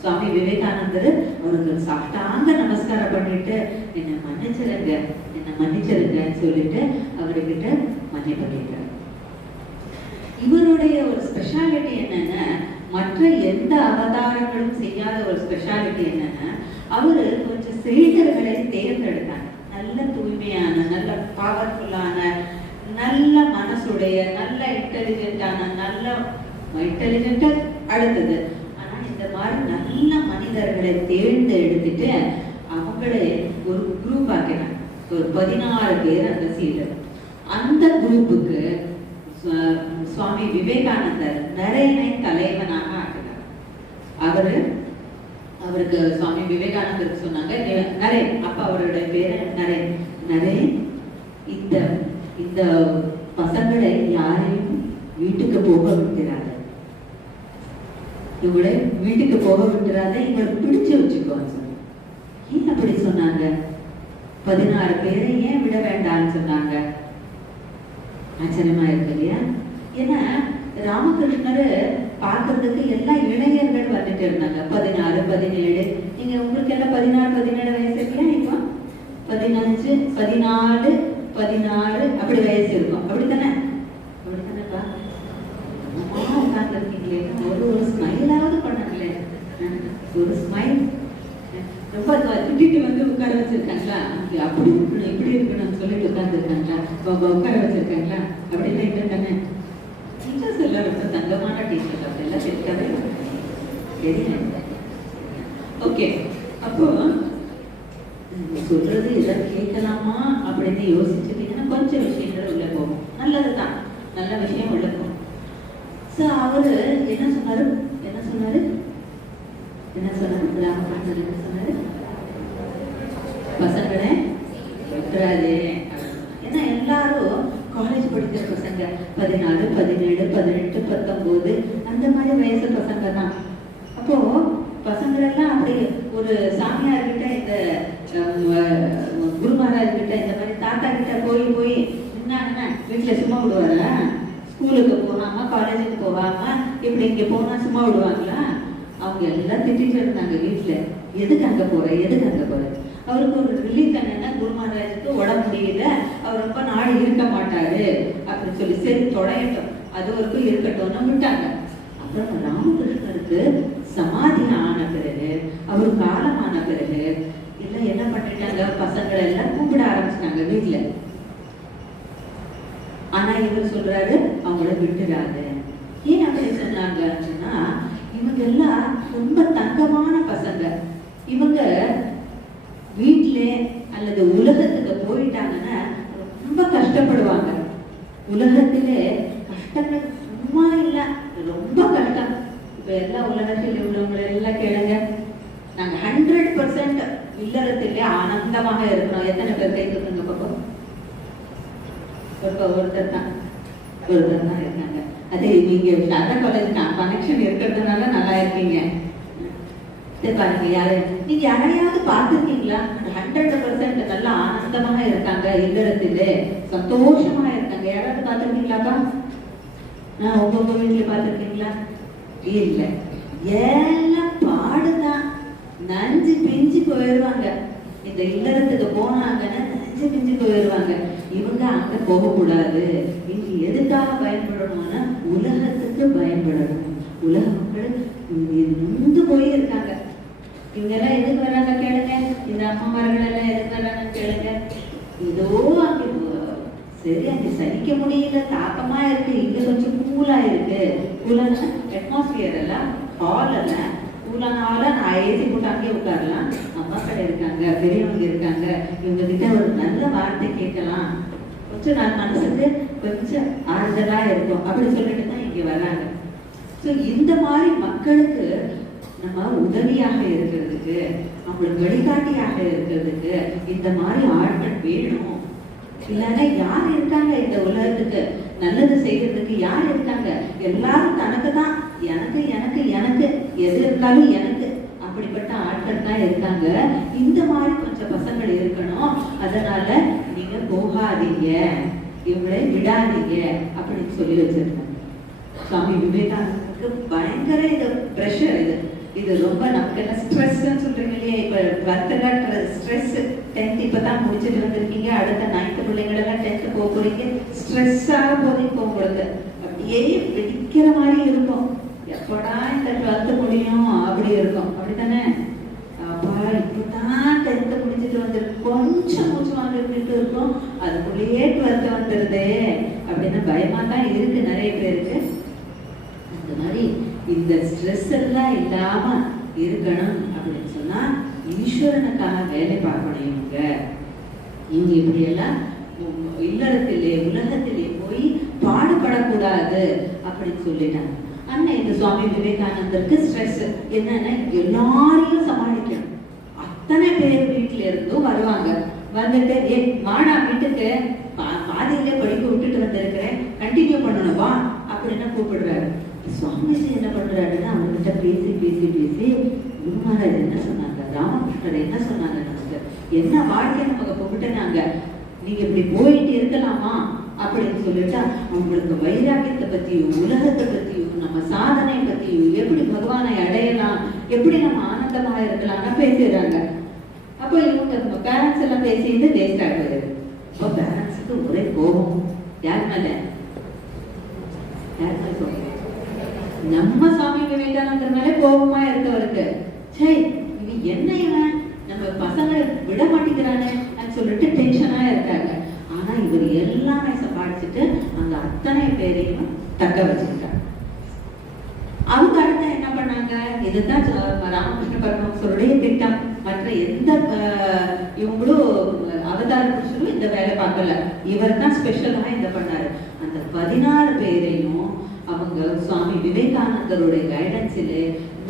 சுவாமி விவேகானந்தர் அவருக்கு சாஷ்டாங்க நமஸ்காரம் பண்ணிட்டு என்னை மன்னிச்சிருங்கன்னு சொல்லிட்டு அவர்கிட்ட மன்னிப்பு கேட்டார். இவருடைய ஒரு ஸ்பெஷாலிட்டி என்னன்னா, மற்ற எந்த அவதாரங்களும் செய்யாத ஒரு ஸ்பெஷாலிட்டி என்னன்னா, அவரு கொஞ்சம் செய்தர்களை தேர்ந்தெடுத்தாங்க. நல்ல தூய்மையான, நல்ல பவர்ஃபுல்லான, நல்ல மனசுடைய, நல்ல இன்டெலிஜென்டா அடுத்தது. ஆனா இந்த மாதிரி நல்ல மனிதர்களை தேர்ந்தெடுத்துட்டு அவங்களே ஒரு குரூப் ஆக்கினாங்க. ஒரு 16 பேர் அந்த சீடர். அந்த குரூப்புக்கு சுவாமி விவேகானந்தர் நரேனை தலைவனாக ஆக்கினார். அவருக்கு சுவாமி விவேகானந்தருக்கு சொன்னாங்க, நரேன், அப்ப அவருடைய பேரு நரேன், இந்த பசங்களை யாரையும் வீட்டுக்கு போக விட்டுறாங்க, இவங்களை வீட்டுக்கு போக விட்டுறாத, இவங்களை பிடிச்சு வச்சுக்கோன்னு சொன்னாங்க. ஏன் அப்படி சொன்னாங்க? 16 பேரை ஏன் விட வேண்டாம்னு சொன்னாங்க? ஆச்சரியமா இருக்கு இல்லையா? ஏன்னா ராமகிருஷ்ணர் பார்க்கறதுக்கு எல்லா இளைஞர்கள் வந்துட்டு இருந்தாங்க. 16, 17, நீங்க உங்களுக்கு எல்லாம் 16, 17 வயசு இல்லையா? இப்போ 15, 14 அப்படி வயசு இருக்கும். அப்படித்தானே? அப்படித்தானேப்பா? உட்கார்ந்து இருக்கீங்களே, ஒரு ஸ்மைலாவது பண்ணங்களே, ஒரு ஸ்மைல். ரொம்ப திட்டிட்டு வந்து உட்கார வச்சிருக்காங்களா? அப்படி இருக்கணும் இப்படி இருக்கணும்னு சொல்லிட்டு உட்கார்ந்து இருக்காங்களா? உட்கார வச்சிருக்காங்களா? அப்படிலாம் இல்லை தானே? டீச்சர்ஸ் எல்லாம் ரொம்ப தங்கமான டீச்சர்ஸ், அப்படியெல்லாம் தெரியாதே தெரியல. ஓகே, அப்போ சொல்றது இதை கேட்கலாமா அப்படின்னு யோசிச்சுட்டீங்கன்னா கொஞ்சம் விஷயங்கள் உள்ள போகும். நல்லதுதான், நல்ல விஷயம் உள்ள போகும். ஸோ அவரு என்ன சொன்னாரு? ராமகிருஷ்ணர் என்ன சொன்னாரு? பசங்களை விட்டுறாதே. ஏன்னா எல்லாரும் காலேஜ் படிக்கிற பசங்க 16, 17, 18, 19 அந்த மாதிரி வயசு பசங்க தான். அப்போ பசங்களெல்லாம் அப்படி ஒரு சாமியார்கிட்ட, இந்த குருமாராஜ் கிட்ட, இந்த மாதிரி தாத்தா கிட்ட போய் என்ன வீட்டுல சும்மா விடுவாரா? ஸ்கூலுக்கு போகாம காலேஜுக்கு போகாம இப்படி இங்க போனா சும்மா விடுவாங்களா? அவங்க எல்லாம் திட்டிட்டு இருந்தாங்க வீட்டுல, எதுக்கு அங்க போற. அவருக்கு ஒரு ரிலீஃப் என்னன்னா குரு மகாராஜுக்கு உடம்பு முடியல, அவர் ரொம்ப நாள் இருக்க மாட்டாரு அப்படின்னு சொல்லி சரி தொடையட்டும் அது வரைக்கும் இருக்கட்டும்னு விட்டாங்க. அப்புறம் ராமகிருஷ்ணருக்கு சமாதி ஆன பிறகு அவர் காலமான பிறகு இல்ல என்ன பண்ணிட்டாங்க, பசங்களை எல்லாம் கூப்பிட ஆரம்பிச்சிட்டாங்க வீட்டுல. ஆனா இவர் சொல்றாரு அவங்கள விட்டுடாது. ஏன் அப்படி சொன்னாங்கன்னா இவங்க எல்லாம் ரொம்ப தங்கமான பசங்க. இவங்க வீட்டுல அல்லது உலகத்துக்கு போயிட்டாங்கன்னா ரொம்ப கஷ்டப்படுவாங்க. உலகத்திலே கஷ்டங்கள் சும்மா இல்ல, ரொம்ப கஷ்டம். இப்ப எல்லா உலகத்தில் உள்ளவங்களை எல்லாம் கேளுங்க, நாங்க 100% இல்லறத்திலே ஆனந்தமாக இருக்கிறோம். எத்தனை பேர் கேட்குறீங்க பாப்போம்? ஒருத்தர் தான் இருக்காங்க. அதே நீங்க சாரதா காலேஜ் கனெக்ஷன் இருக்கிறதுனால நல்லா இருக்கீங்க. பாருங்க, யாரு நீங்க யாரையாவது பார்த்துருக்கீங்களா 100% நல்லா ஆனந்தமாக இருக்காங்க, இல்லறத்திலே சந்தோஷமா இருக்காங்க? யாராவது பார்த்துருக்கீங்களாப்பா? உங்க வீட்டுல பார்த்துருக்கீங்களா? இல்ல, எல்லாம் பாடுதான், நஞ்சு பிஞ்சு போயிடுவாங்க. இந்த இல்லறத்துக்கு போனாங்கன்னா நஞ்சு பிஞ்சு போயிடுவாங்க. இவங்க அங்க போக கூடாது, இங்க எதுக்காக பயன்படணும்னா உலகத்துக்கு பயன்படணும். உலக மக்கள் நொந்து போய் இருக்காங்க. இவங்க எல்லாம் எதுக்கு வர்றாங்க கேளுங்க, இந்த அம்மாமார்கள் எல்லாம் எதுக்கு வர்றாங்கன்னு கேளுங்க. ஏதோ அங்க சரி அங்க சகிக்க முடியல, தாக்கமா இருக்கு, இங்க கொஞ்சம் கூலா இருக்கு. கூலான அட்மாஸ்பியர் எல்லாம் ஹால் எல்லாம் கூலானால நான் ஏசி போட்டு அங்கேயே உட்காரலாம். அம்மாக்கள் இருக்காங்க, பெரியவங்க இருக்காங்க, இவங்க கிட்ட ஒரு நல்ல வார்த்தை கேட்கலாம், கொஞ்சம் நான் மனசுக்கு கொஞ்சம் ஆறுதலா இருக்கும் அப்படி சொல்லிட்டு தான் இங்க வர்றாங்க. ஸோ இந்த மாதிரி மக்களுக்கு நம்ம உதவியாக இருக்கிறதுக்கு, அவங்களுக்கு வழிகாட்டியாக இருக்கிறதுக்கு இந்த மாதிரி ஆட்கள் வேணும். இல்லைன்னா யார் இருக்காங்க இந்த உலகத்துக்கு நல்லது செய்யறதுக்கு? யார் இருக்காங்க? எல்லாரும் தனக்கு தான், எனக்கு எனக்கு எனக்கு எது இருந்தாலும் எனக்கு, அப்படிப்பட்ட ஆட்கள் தான் இருக்காங்க. இந்த மாதிரி கொஞ்சம் பசங்கள் இருக்கணும். அதனால நீங்க போகாதீங்க, இவங்களை விடாதீங்க அப்படின்னு சொல்லி வச்சிருக்காங்க. சுவாமி விவேகானந்தருக்கு பயங்கர இது ப்ரெஷர். இது ரொம்ப நமக்கு என்ன ஸ்ட்ரெஸ்ன்னு சொல்றீங்க இல்லையா? இப்ப 12th ஸ்ட்ரெஸ், 10th இப்பதான் முடிச்சுட்டு வந்திருக்கீங்க, அடுத்த 9th பிள்ளைங்களெல்லாம் 10th போக போறீங்க, ஸ்ட்ரெஸ்ஸாக போது இப்போ உங்களுக்கு அப்படியே வெடிக்கிற மாதிரி இருக்கும். எப்படா இந்த 12th முடியும் அப்படி இருக்கும், அப்படித்தானே? அப்பா இப்பதான் 10th முடிச்சுட்டு வந்திருக்கு, கொஞ்சம் மூச்சு வாங்கிட்டு இருக்கும், அதுக்குள்ளேயே 12th வந்துருதே அப்படின்னு பயமா தான் இருக்கு நிறைய பேருக்கு. அந்த மாதிரி இந்த ஸ்ட்ரெஸ் எல்லாம் இல்லாம இருக்கணும் அப்படின்னு சொன்னா ஈஸ்வரனுக்காக வேலை பார்க்கணும். இவங்க இப்படி எல்லாம் இல்லறத்திலே உலகத்திலே போய் பாடுபடக்கூடாது அப்படின்னு சொல்லிட்டாங்க. ஆனா இந்த சுவாமி விவேகானந்தருக்கு ஸ்ட்ரெஸ் என்னன்னா எல்லாரையும் சமாளிக்கணும். அத்தனை பேர் வீட்டுல இருந்தும் வருவாங்க, வந்துட்டு வாடா வீட்டுக்கு பாதியில படிக்க விட்டுட்டு வந்திருக்கிறேன், கண்டினியூ பண்ணணும்பா அப்படின்னு கூப்பிடுறாரு. சுவாமிஜி என்ன பண்றாருன்னா அவர்கிட்ட பேசி பேசி பேசி குரு மகாராஜ் என்ன சொன்னாங்க, ராமகிருஷ்ணர் என்ன சொன்னாங்க, நமக்கு என்ன வாழ்க்கை நமக்கு கூப்பிட்டுனாங்க, நீங்க இப்படி போயிட்டு இருக்கலாமா அப்படின்னு சொல்லிட்டா அவங்களுக்கு வைராக்கியத்தை பத்தியும் உலகத்தை பத்தியும் நம்ம சாதனை பத்தியும் எப்படி பகவானை அடையலாம், எப்படி நம்ம ஆனந்தமா இருக்கலாம்னா பேசுறாங்க. அப்போ இவங்க பேரண்ட்ஸ் எல்லாம் பேசிட்டு வேஸ்ட் ஆகுது. இப்போ பேரண்ட்ஸுக்கு ஒரே கோபம். யார் மேல? யார் மேல கோபம்? நம்ம சுவாமி விவேகானந்தர் மேல கோபமா இருக்கவருக்கு, சரி இது என்ன இவன் நம்ம பசங்களை விட மாட்டேங்கிறானே சொல்லிட்டு டென்ஷனா இருக்காங்க. ஆனா இவர் எல்லாமே சமாளிச்சுட்டு அந்த அத்தனை பேரையும் தக்க வச்சுக்கிட்டாங்க. அவங்க அடுத்த என்ன பண்ணாங்க, இதுதான் ராமகிருஷ்ண பரமஹம்சருடைய திட்டம். மற்ற எந்த இவங்களும் அவதார புருஷரும் இந்த வேலை பார்க்கல, இவர் தான் ஸ்பெஷலா இந்த பண்ணாரு. அந்த 16 பேரையும் அவங்க சுவாமி விவேகானந்தருடைய கைடன்ஸில்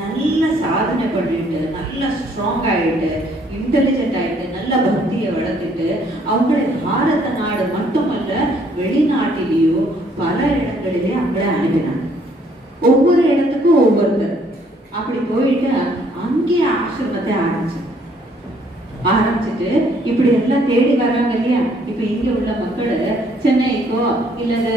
நல்ல சாதனை பண்ணிட்டு, நல்ல ஸ்ட்ராங் ஆயிட்டு, இன்டெலிஜென்ட் ஆயிட்டு, நல்ல பக்தியை வளர்த்துட்டு அவங்களை பாரத நாடு மட்டுமல்ல வெளிநாட்டிலேயோ பல இடங்களிலே அவங்கள அனுப்பினாங்க. ஒவ்வொரு இடத்துக்கும் ஒவ்வொருத்தர் அப்படி போயிட்டு அங்கேயே ஆசிரமத்தை ஆரம்பிச்சுட்டு இப்படி எல்லாம் தேடி வர்றாங்க இல்லையா? இப்ப இங்க உள்ள மக்கள் சென்னைக்கோ இல்லது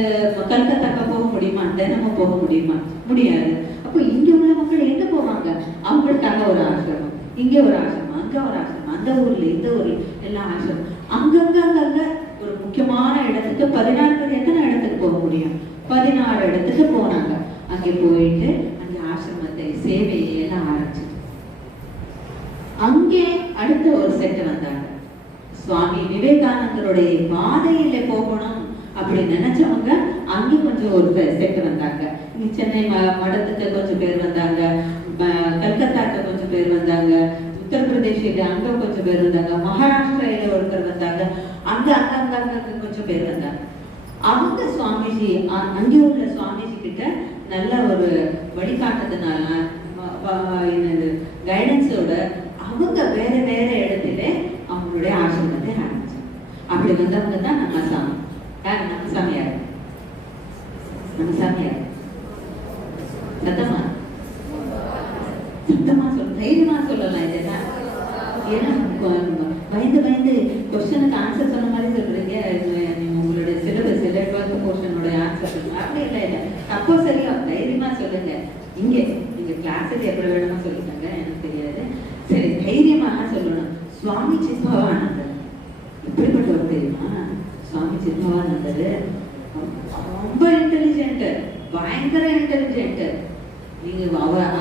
கல்கத்தாக்கோ போக முடியுமா? தினமும் போக முடியுமா? முடியாது. அப்போ இங்க உள்ள மக்கள் எங்க போவாங்க? அவங்களுக்காக ஒரு ஆசிரமம், இங்க ஒரு ஆசிரமம், அங்க ஒரு ஆசிரமம், அந்த ஊர்ல இந்த ஊர்ல எல்லாம் ஆசிரமம். அங்கங்க ஒரு முக்கியமான இடத்துக்கு 14 பேர் எத்தனை இடத்துக்கு போக முடியும்? 16 இடத்துக்கு போனாங்க. அங்கே போயிட்டு அந்த ஆசிரமத்தை சேவையை எல்லாம் ஆரம்பிச்சு. அங்கே அடுத்த ஒரு செட்டு வந்தாங்க. சுவாமி விவேகானந்தருடைய பாதையில போகணும் அப்படி நினைச்சவங்க அங்கே கொஞ்சம் ஒரு செட்டு வந்தாங்க. இங்க சென்னை மடத்துக்கு கொஞ்சம் பேர் வந்தாங்க, கல்கத்தாக்கு கொஞ்சம் பேர் வந்தாங்க, உத்தரப்பிரதேசில அங்க கொஞ்சம் பேர் வந்தாங்க, மகாராஷ்டிரால ஒருத்தர் வந்தாங்க, அங்க கொஞ்சம் பேர் வந்தாங்க. அவங்க சுவாமிஜி அங்கே உள்ள சுவாமிஜி கிட்ட நல்ல ஒரு வழிகாட்டுறதுனால கைடன்ஸோட அவங்க வேற வேற இடத்துல அவங்களுடைய ஆசிரமத்தை ஆரம்பிச்சாங்க. அப்படி வந்தவங்க தான் நம்ம சாமி. யாரு நம்ம சாமியார்? நம்ம சாமியார் சத்தமா சொல்ல, தைரியமா சொல்லலாம். இதெல்லாம் ஏன்னா பயந்து கொஸ்டனுக்கு ஆன்சர் சொன்ன மாதிரி சொல்றீங்க. உங்களுடைய சிலபஸ் 12th போர்ஷனோட ஆன்சர் சொல்லுங்க. அப்படி இல்லை, தப்போ சரியோ தைரியமா சொல்லுங்க. நீங்க கிளாஸுக்கு எப்படி வேணுமா சொல்லிட்டாங்க எனக்கு தெரியாது. சரி, தைரியமா சொல்லணும். சுவாமி சித்பவானந்தர் எப்படிப்பட்டவர் தெரியுமா? சுவாமி சித்பவானந்தர் ரொம்ப இன்டெலிஜென்ட், பயங்கர இன்டெலிஜென்ட். நீங்க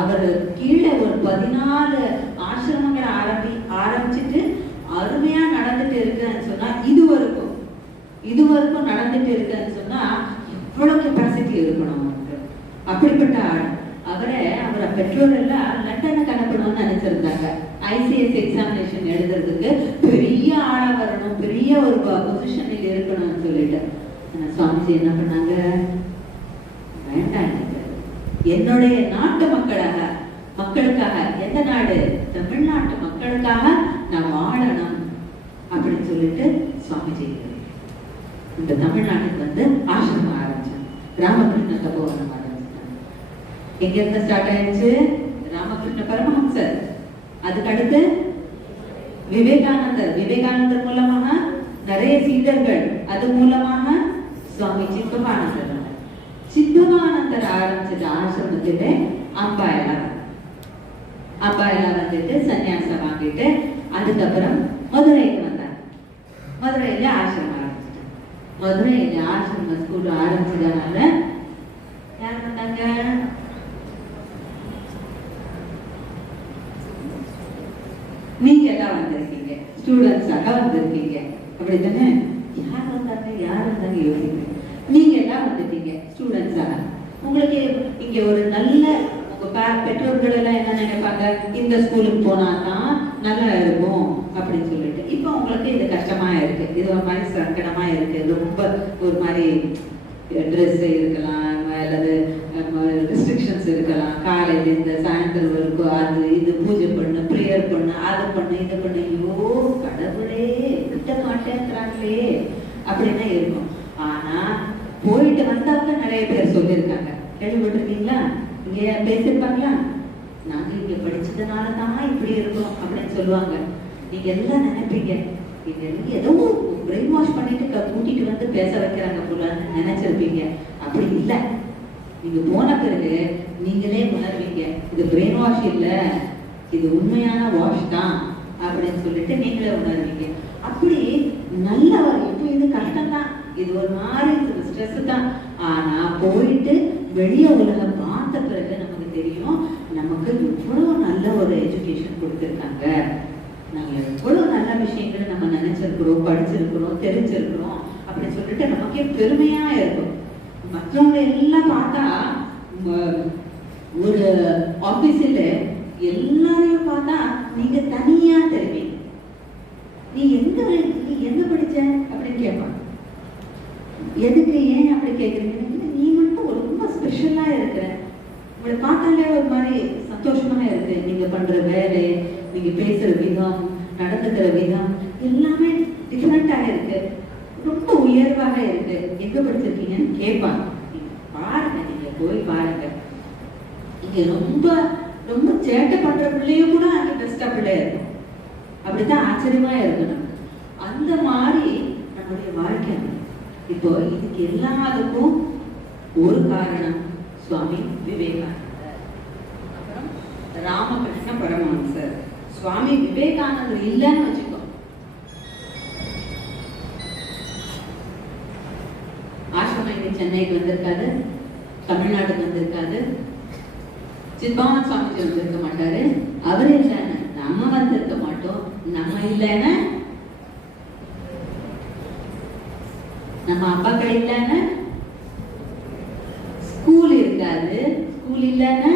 அவர் கீழே ஒரு 14 ஆசிரமங்களை ஆரம்பிச்சுட்டு அருமையா நடந்துட்டு இருக்குன்னு சொன்னா, இதுவரைக்கும் நடந்துட்டு இருக்குன்னு சொன்னா எவ்வளவு கெப்பாசிட்டி இருக்கணும் அவருக்கு. அப்படிப்பட்ட ஆள். அவரை பெற்றோர் எல்லாம் லண்டனுக்கு அனுப்பணும்னு நினைச்சிருந்தாங்க. ஐசிஎஸ் எக்ஸாமினேஷன் எழுதுறதுக்கு பெரிய ஆளா வரணும், பெரிய ஒரு பொசிஷனில் இருக்கணும்னு சொல்லிட்டு சுவாமிஜி என்ன பண்ணாங்க? வேண்டாம், என்னுடைய நாட்டு மக்களுக்காக, எந்த நாடு? தமிழ்நாட்டு மக்களுக்காக நான் வாழணும் அப்படின்னு சொல்லிட்டு சுவாமிஜி இந்த தமிழ்நாட்டுக்கு வந்து ஆசிரமம் ஆரம்பிச்சாங்க. ராமகிருஷ்ண தபோவனம் ஆரம்பிச்சாங்க. எங்க இருந்து ஸ்டார்ட் ஆயிடுச்சு? ராமகிருஷ்ண பரமஹம்சர், அதுக்கு அடுத்து விவேகானந்தர் மூலமாக நிறைய சீடர்கள், அது மூலமாக சுவாமி சித்பவானந்தர் ஆரம்பிச்சது ஆசிரமத்திலே அப்பாயெல்லாம் வந்துட்டு சன்னியாசம் வாங்கிட்டு அதுக்கப்புறம் மதுரைக்கு வந்தாங்க. மதுரையில ஆசிரமம் ஆரம்பிச்சிட்டாங்க. மதுரையில ஆசிரம ஸ்கூல் ஆரம்பிச்சதுனால யார் வந்தாங்க? நீங்க எல்லாம் வந்திருக்கீங்க, ஸ்டூடெண்ட்ஸாக வந்திருக்கீங்க, அப்படித்தானே? யார் வந்தாங்க யோசிக்கிறீங்க. நீங்க எல்லாம் வந்துட்டீங்க ஸ்டூடெண்ட்ஸாக. உங்களுக்கு இங்க ஒரு நல்ல உங்க பெற்றோர்கள் எல்லாம் என்ன நினைப்பாங்க? இந்த ஸ்கூலுக்கு போனா தான் நல்லா இருக்கும் அப்படின்னு சொல்லிட்டு. இப்போ உங்களுக்கு இது கஷ்டமா இருக்கு, இது ஒரு மாதிரி சங்கடமா இருக்கு, ரொம்ப ஒரு மாதிரி ட்ரெஸ் இருக்கலாம், அல்லது ரெஸ்ட்ரிக்ஷன்ஸ் இருக்கலாம். காலையில இந்த சாயந்தரம் வரைக்கும் அது இது பூஜை பண்ணு, ப்ரேயர் பண்ணு, அதை பண்ணு, இதை பண்ணு, ஐயோ கடவுளே விட்ட மாட்டேங்கிறாங்களே அப்படின்னா இருக்கும். ஆனா போயிட்டு வந்தவங்க நிறைய பேர் சொல்லியிருக்காங்க. கேள்விப்பட்டிருக்கீங்களா? இங்க பேசியிருப்பாங்களா? நாங்க இங்க படிச்சதுனாலதான் இப்படி இருக்கோம் அப்படின்னு சொல்லுவாங்க. நீங்க எல்லாம் நினைப்பீங்க ஏதோ பிரெயின் வாஷ் பண்ணிட்டு கூட்டிட்டு வந்து பேச வைக்கிறாங்க போலன்னு நினைச்சிருப்பீங்க. அப்படி இல்லை. நீங்க போன பிறகு நீங்களே உணர்வீங்க, இது பிரெயின் வாஷ் இல்ல, இது உண்மையான வாஷ் தான் அப்படின்னு சொல்லிட்டு நீங்களே உணர்வீங்க. அப்படி நல்ல ஒரு இப்போ இது கஷ்டம்தான், இது ஒரு மாதிரி ஸ்ட்ரெஸ் தான். ஆனா போயிட்டு வெளிய உலகம் பார்த்த பிறகு நமக்கு தெரியும், நமக்கு எவ்வளவு நல்ல ஒரு எஜுகேஷன் கொடுத்துருக்காங்க, நாங்க எவ்வளவு நல்ல விஷயங்களை நம்ம நினைச்சிருக்கிறோம், படிச்சிருக்கிறோம், தெரிஞ்சிருக்கிறோம் அப்படின்னு சொல்லிட்டு நமக்கே பெருமையா இருக்கும். மற்றவங்க எல்லாம் பார்த்தா ஒரு ஆபீஸ்ல எல்லாரையும் பார்த்தா நீங்க தனியா தெரிவீங்க. நீ எங்க படிச்ச அப்படின்னு கேட்பாங்க. எதுக்கு, ஏன் அப்படி கேட்குறீங்க? நீ மட்டும் ரொம்ப ஸ்பெஷலா இருக்கிற, உங்களை பார்த்தாலே ஒரு மாதிரி சந்தோஷமா இருக்கு. நீங்க பண்ற வேலை, நீங்க பேசுற விதம், நடந்துக்கிற விதம் எல்லாமே டிஃப்ரெண்டாக இருக்கு, ரொம்ப உயர்வாக இருக்கு. எங்க படிச்சிருக்கீங்கன்னு கேட்பாங்க. பாருங்க, நீங்க போய் பாருங்க. இங்க ரொம்ப ரொம்ப சேட்டை பண்ற பிள்ளையும் கூட அங்க பெஸ்டா பிள்ளையா இருக்கும். அப்படித்தான் ஆச்சரியமா இருக்கணும். அந்த மாதிரி நம்முடைய வாழ்க்கை. இப்போ இதுக்கு எல்லாத்துக்கும் ஒரு காரணம் சுவாமி விவேகானந்தர், அப்புறம் ராமகிருஷ்ண பரமஹம்சர், சுவாமி விவேகானந்தர் இல்லைன்னு வச்சுக்கோ, ஆசிரமம் இங்க சென்னைக்கு வந்திருக்காது, தமிழ்நாட்டுக்கு வந்திருக்காது, சித்பவான் சுவாமிஜி வந்திருக்க மாட்டாரு. அவரு இல்லைன்னு நம்ம வந்திருக்க மாட்டோம். நம்ம இல்லைன்னு நம்ம அப்பாக்கள் இல்லைன்னு ஸ்கூல் இருக்காது. ஸ்கூல் இல்லைன்னு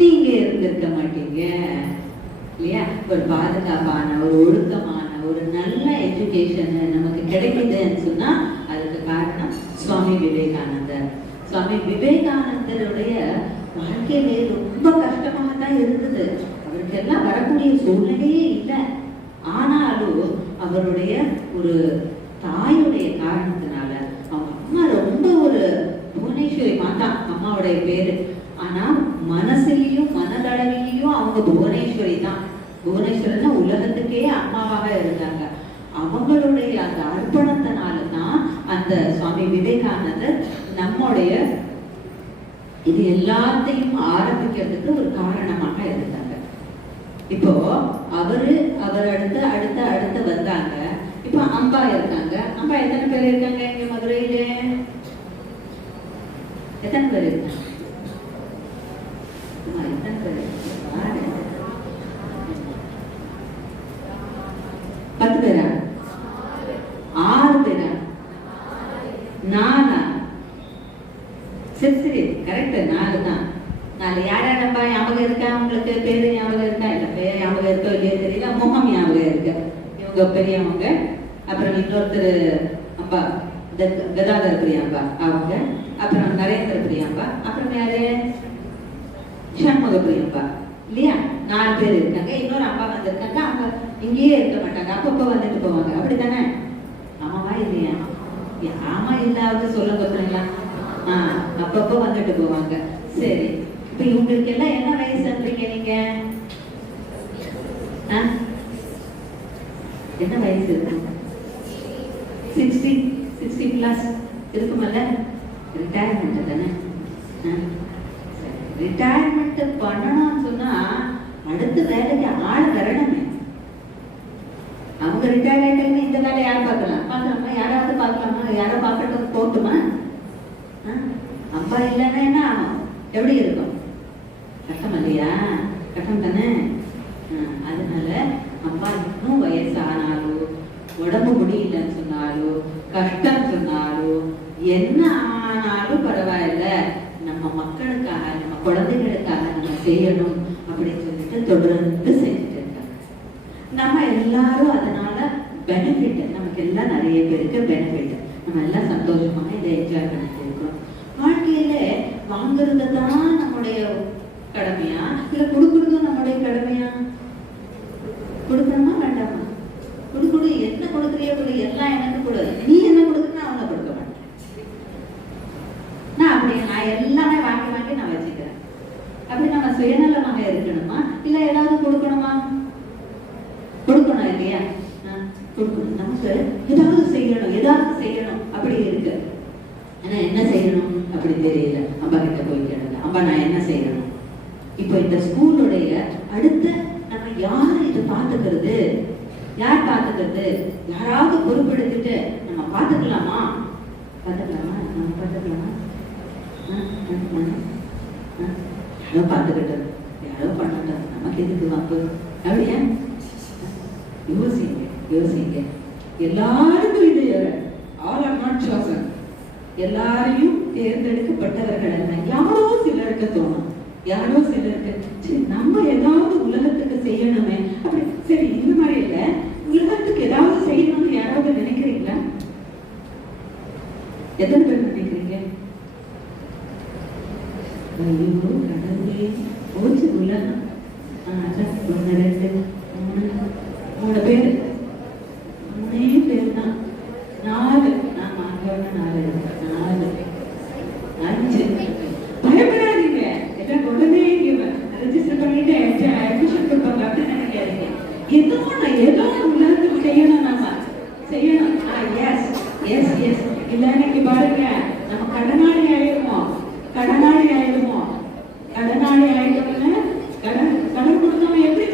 நீங்க இருந்திருக்க மாட்டீங்க இல்லையா? ஒரு பாதுகாப்பான, ஒரு ஒழுக்கமான, ஒரு நல்ல எஜுகேஷன் நமக்கு கிடைக்குதுன்னு சொன்னா அதுக்கு காரணம் சுவாமி விவேகானந்தர். சுவாமி விவேகானந்தருடைய வாழ்க்கையிலே ரொம்ப கஷ்டமாக தான் இருந்தது. அவருக்கு எல்லாம் வரக்கூடிய சூழ்நிலையே இல்லை. ஆனாலும் அவருடைய ஒரு தாயுடைய காரணத்தினால, அவங்க அம்மா ரொம்ப ஒரு புவனேஸ்வரி மாதா அம்மாவுடைய பேரு, ஆனா மனசுலயும் மனதளவிலையும் அவங்க புவனேஸ்வரி தான். புவனேஸ்வரன் உலகத்துக்கே அம்மாவாக இருந்தாங்க. அவங்களுடைய அந்த அர்ப்பணத்தினாலதான் அந்த சுவாமி விவேகானந்தர் நம்முடைய இது எல்லாத்தையும் ஆரம்பிக்கிறதுக்கு ஒரு காரணமாக இருந்தாங்க. இப்போ அவர் அடுத்து அடுத்து அடுத்து வந்தாங்க. இப்போ அம்பா இருக்காங்க. அம்பா எத்தனை பேர் இருக்காங்க இங்க மதுரையில? எத்தனை பேர் இருக்காங்க? எத்தனை பேர்? 10 பேரா? 6 பேரா? 4? சரி கரெக்ட், 4 தான். 4 யார் யாரப்பா ஞாபகம் இருக்கா? உங்களுக்கு பேரு ஞாபகம் இருக்கா? இல்ல பேர் ஞாபகம் இருக்கோ இல்லையோ தெரியல, முகம் ஞாபகம் இருக்கு. இவங்க பெரியவங்க. அப்புறம் இன்னொருத்தர் அப்பா கதாதர பிரியாம்பா அவங்க, அப்புறம் நரேந்திர பிரியாம்பா, அப்புறம் யாரு சண்முக பிரியாம்பா இல்லையா? 4 பேர் இருக்காங்க. இன்னொரு அம்மா வந்திருக்காங்க. அவங்க இங்கேயே இருக்க மாட்டாங்க, அப்பப்போ வந்துட்டு போவாங்க. அப்படித்தானே? ஆமாவா இல்லையா? ஆமா இல்லாவது சொல்லுங்க பிள்ளைங்களா. அப்பப்போ வந்துட்டு போவாங்க. சரி, இப்ப இவங்களுக்கு எல்லாம் என்ன வயசுன்றீங்க நீங்க? என்ன வயசு இருக்கு? 60 பிளஸ் இருக்குமல்ல? ரிட்டையர்மெண்ட் தானே? ரிட்டையர்மெண்ட் பண்ணணும்னு சொன்னா அடுத்த வேலைக்கு ஆள் வரணுமே. அவங்க ரிட்டையர் ஆயிட்டாங்க, இந்த வேலை யார் பார்க்கலாம்? பார்க்கலாமா? யாராவது பார்க்கலாமா? யாரோ பார்க்கட்டும், போட்டுமா? அப்பா இல்லைன்னா என்ன ஆகும்? எப்படி இருக்கும்? கஷ்டம் இல்லையா? கஷ்டம் தானே? அதனால அப்பா இன்னும் வயசானாலும், உடம்பு முடியலன்னு சொன்னாலும், கஷ்டம் சொன்னாலும், என்ன ஆனாலும் பரவாயில்ல, நம்ம மக்களுக்காக, நம்ம குழந்தைகளுக்காக நம்ம செய்யணும் அப்படின்னு சொல்லிட்டு தொடர்ந்து செஞ்சுட்டு இருக்காங்க. நம்ம எல்லாரும் அதனால பெனிஃபிட், நமக்கு எல்லாம் நிறைய பேருக்கு பெனிஃபிட். நம்ம எல்லாம் சந்தோஷமாக இதை என்ஜாய் பண்ணிட்டு இருக்கோம். வாழ்க்கையில வாங்குறது தான் நம்முடைய கடமையா, இல்ல கொடுக்கறதும் நம்முடைய கடமையா? கொடுக்கணுமா வேண்டாமா? கொடுக்கணும். என்ன கொடுக்குறியோ கொடு, எல்லாம் எனக்கு கொடு. நீ என்ன கொடுக்குறா அவனை கொடுக்க மாட்டேன். நான் அப்படி நான் எல்லாமே வாங்கி வாங்கி நான் வச்சுக்கிறேன். அப்படி நம்ம சுயநலமாக இருக்கணுமா, இல்ல ஏதாவது கொடுக்கணுமா? கொடுக்கணும் இல்லையா? கொடுக்கணும். நமக்கு ஏதாவது செய்யணும் அப்படி இருக்கு. ஆனா என்ன செய்யணும் அப்படி தெரியல. அப்பா கிட்ட போய் கேளுங்க, அப்பா நான் என்ன செய்யணும்? இப்போ இந்த ஸ்கூலுடைய அடுத்த நம்ம யாரு இதை பாத்துக்கிறது? யார் பாத்துக்கிறது? யாராவது பொறுப்பெடுத்துட்டு நம்ம பாத்துக்கலாமா? நம்ம பாத்துக்கலாமா? யாரோ பாத்துக்கிட்டு, யாரோ பண்ணட்டும், நமக்கு எதுக்கு வாப்பு? அப்படியா? யோசிங்க. எல்லாருக்கும் இது ஆல் ஆர் நாட் சோசன். எல்லாரையும் தேர்ந்தெடுக்கப்பட்டவர்கள் அல்ல. யாரோ சிலருக்கு தோணும், யாரோ சிலருக்கு சரி நம்ம ஏதாவது உலகத்துக்கு செய்யணுமே அப்படி. சரி, இந்த மாதிரி இல்ல, உலகத்துக்கு ஏதாவது செய்யணும்னு யாராவது நினைக்கிறீங்களா? எத்தனை பேர் நினைக்கிறீங்க? ஐயோ கடவுளே, போச்சு உலகம். 1 2 3 பேர், 3 பேர் தான். 4 ஆமா, அங்க 4 5. பயப்படாதீங்க, எல்லாம் உடனே ரெஜிஸ்டர் பண்ணிட்டு அட்மிஷன் கொடுப்பாங்க அப்படின்னு நினைக்காதீங்க. ஏதோ உலகத்துக்கு செய்யணும், நம்ம செய்யணும். எஸ் இல்லைன்னு இங்க பாருங்க, நம்ம கடனாளி ஆயிடுவோம். கடனாளி ஆயிட்டோம்னா கடன் கொடுத்தவன் எப்படி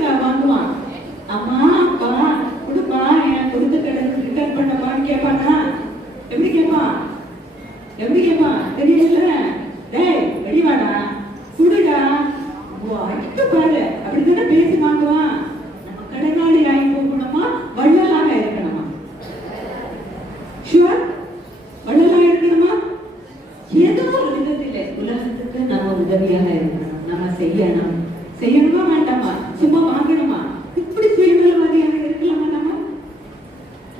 அடிக்க பாரு அப்படித்தானே பேசி வாங்குவான். நம்ம கடனாளி ஆகி போகணுமா, வள்ளலாக இருக்கணுமா? ஷுவர், வள்ளலாக இருக்கணுமா? ஏதோ ஒரு விதத்திலே உலகத்துக்கு நம்ம உதவியாக இருக்கணும். நம்ம செய்யணுமா வேண்டாமா? சும்மா வாங்கணுமா? இப்படி சுயநலவாதியாக இருக்கலாமா நம்ம?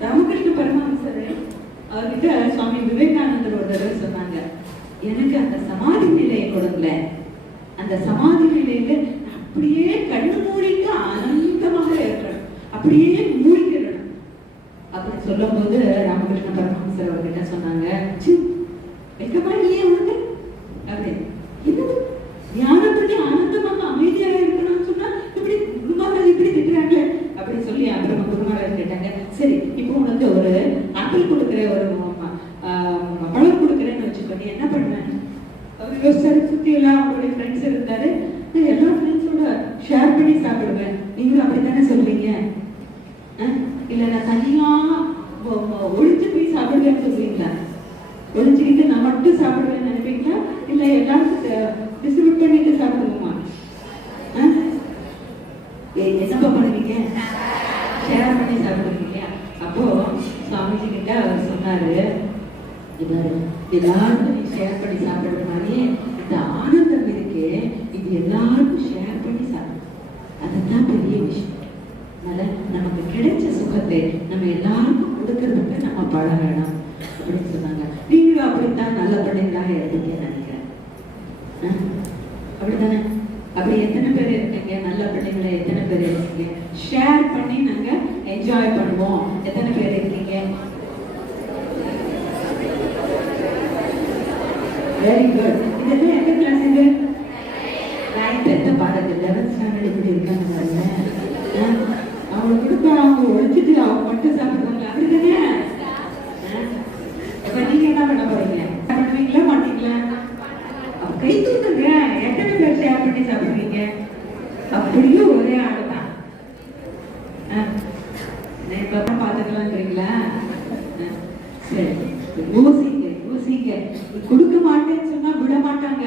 ராமகிருஷ்ண பரமஹம்சர் அவர்கிட்ட சுவாமி விவேகானந்தர் ஒரு தடவை சொன்னாங்க, எனக்கு அந்த சமாதி நிலையை கொடுக்கல, அந்த சமாதி நிலையில அப்படியே கண்ணு மூடிட்டு ஆனந்தமாக இருக்கணும், அப்படியே மூழ்கிடணும் அப்படின்னு சொல்லும் போது ராமகிருஷ்ண பரமஹம்சர் அவர்கிட்ட சொன்னாங்க, வெக்கமா இல்லையே உனக்கு அப்படின்னு. இது ஞானம் பண்ணி ஆனந்தமாக அமைதியாக இருக்கணும்னு சொன்னா இப்படி குருமாராஜ் இப்படி திட்டுறாங்களே அப்படின்னு சொல்லி அப்புறமா குருமாராஜ் கேட்டாங்க, சரி இப்போ உனக்கு ஒரு ஆப்பிள் கொடுக்குற, ஒரு பழம் கொடுக்குறேன்னு வச்சுக்கோங்க, என்ன பண்ணுவேன்? அவர் யோசிச்சாரு, சுத்தி எல்லாம் அவருடைய ஃப்ரெண்ட்ஸ் இருந்தாரு, நான் எல்லா ஃப்ரெண்ட்ஸோட ஷேர் பண்ணி சாப்பிடுவேன். நீங்களும் அப்படித்தானே சொல்றீங்க? இல்ல நான் தனியா ஒழிஞ்சு போய் சாப்பிடுவேன்னு சொல்றீங்களா? ஒழிஞ்சுக்கிட்டு நான் மட்டும் சாப்பிடுவேன்னு நினைப்பீங்களா? இல்ல எல்லாருக்கும் டிஸ்ட்ரிபியூட் பண்ணிட்டு சாப்பிடுவோமா? என்னப்பா பண்ணுவீங்க? ஷேர் பண்ணி சாப்பிடுவீங்க இல்லையா? அப்போ சுவாமிஜி கிட்ட அவர் சொன்னாரு, எல்லாருக்கும் நீ ஷேர் பண்ணி சாப்பிடுற மாதிரியே இந்த ஆனந்தம் இருக்கு, இது எல்லாருக்கும் ஷேர் பண்ணி சாப்பிடும், அதுதான் பெரிய விஷயம். அதனால நமக்கு கிடைச்ச சுகத்தை நம்ம எல்லாருக்கும் கொடுக்கறதுக்கு நம்ம பழகணும் அப்படின்னு சொன்னாங்க. நீங்களும் அப்படித்தான் நல்ல பிள்ளைங்களாக இருப்பீங்கன்னு நினைக்கிறேன். அப்படித்தானே? அப்படி எத்தனை பேர் இருக்கீங்க? நல்ல பிள்ளைங்களை எத்தனை பேர் இருக்கீங்க? ஷேர் பண்ணி நாங்க என்ஜாய் பண்ணுவோம். எத்தனை பேர் இருக்கீங்க? Very good. இதெல்லாம் எந்த கிளாஸ்? இது 9th 10th பாடத்து 11th ஸ்டாண்டர்ட் இப்படி இருக்காங்க பாருங்க. அவங்க கொடுப்பா, அவங்க ஒழிச்சிட்டு அவங்க மட்டும் சாப்பிடுவாங்க, அப்படிதானே? இப்ப நீங்க என்ன பண்ண போறீங்க? பண்ணுவீங்களா மாட்டீங்களா? கை தூக்குங்க. எத்தனை பேர் ஷேர் பண்ணி சாப்பிடுவீங்க? அப்படியும் ஒரே ஆள் தான். இப்பதான் பாத்துக்கலான்றீங்களா? சரி, யோசிங்க. கொடுக்க மாட்டேன்னு சொன்னா விட மாட்டாங்க.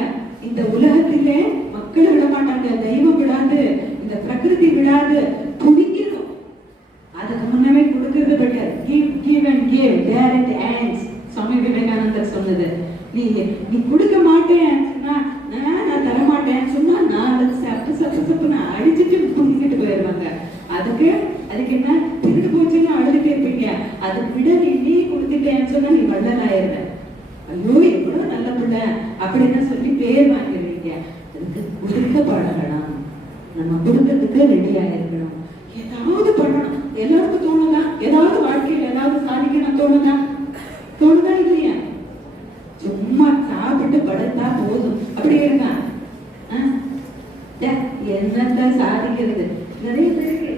இந்த உலகத்திலே மக்கள் விட மாட்டாங்க, தெய்வம் விடாது, இந்த பிரகிருதி விடாது, துணிக்கணும். அதுக்கு முன்னமே கொடுக்கறது better. give and give, dare and ends. சுவாமி விவேகானந்தர் சொன்னது. நீ கொடுக்க மாட்டேன்னு சொன்னா, நான் தர மாட்டேன்னு சொன்னா, நான் சப்பு நான் அடிச்சுட்டு புடிக்கிட்டு போயிடுவாங்க. அதுக்கு என்ன திருட்டு போச்சுன்னு அழுதுட்டே இருப்பீங்க. அதுக்கு விட நீ கொடுத்துட்டேன்னு சொன்னா நீ வள்ளலாயிருந்த. ஐயோ எவ்வளவு நல்ல பிள்ளை அப்படின்னு சொல்லி பேர் வாங்கிடுவீங்க. அதுக்கு கொடுக்க பழகணும். நம்ம கொடுக்கறதுக்கு ரெடியாக இருக்கணும். ஏதாவது பண்ணணும். எல்லாருக்கும் தோணுதா? ஏதாவது வாழ்க்கையில் ஏதாவது சாதிக்கணும் தோணுதா இல்லையா? சும்மா சாப்பிட்டு படுத்தா போதும் அப்படி இருந்தா என்னத்த சாதிக்கிறது? நிறைய பேருக்கு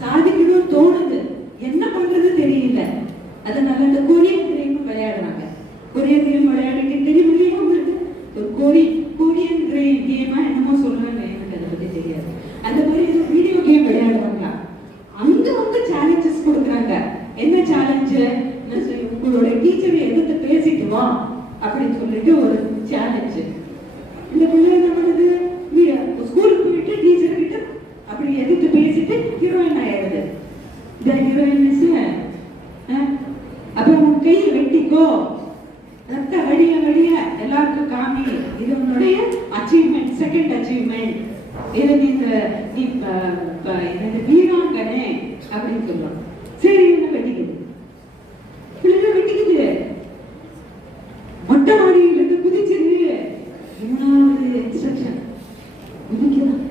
சாதிக்கணும்னு தோணுது, என்ன பண்றது தெரியல. அதனால இந்த கொரியன் கேம் விளையாடுறாங்க. கொரியன் கேம் விளையாடிட்டு தெரியும் உங்களுக்கு? ஒரு கொரியன் கேமா என்னமோ சொல்றாங்க, எனக்கு அதை பத்தி தெரியாது. அந்த மாதிரி வீடியோ கேம் விளையாடுவாங்க. அங்க வந்து சேலஞ்சஸ் கொடுக்குறாங்க. என்ன சேலஞ்சு? உங்களோட டீச்சரை எதிர்த்து பேசிட்டு வா அப்படின்னு சொல்லிட்டு ஒரு சேலஞ்சு. இந்த பிள்ளை என்ன பண்ணுது? ஸ்கூலுக்கு போயிட்டு டீச்சர் கிட்ட அப்படி எதிர்த்து பேசிட்டு ஹீரோயின் ஆயிடுது. இந்த ஹீரோயின் அப்ப உன் கையை வெட்டிக்கோ, ரத்த வடிய எல்லாருக்கும் காமி, இது உன்னுடைய அச்சீவ்மெண்ட், செகண்ட் அச்சீவ்மெண்ட், இது நீ வீராங்கனே அப்படின்னு சொல்லுவாங்க. சரி, என்ன வெட்டிக்குது, பிள்ளைங்க வெட்டிக்குது, மொட்டை மாடியிலிருந்து குதிச்சிரு. 3வது இன்ஸ்ட்ரக்ஷன் குதிக்கலாம்.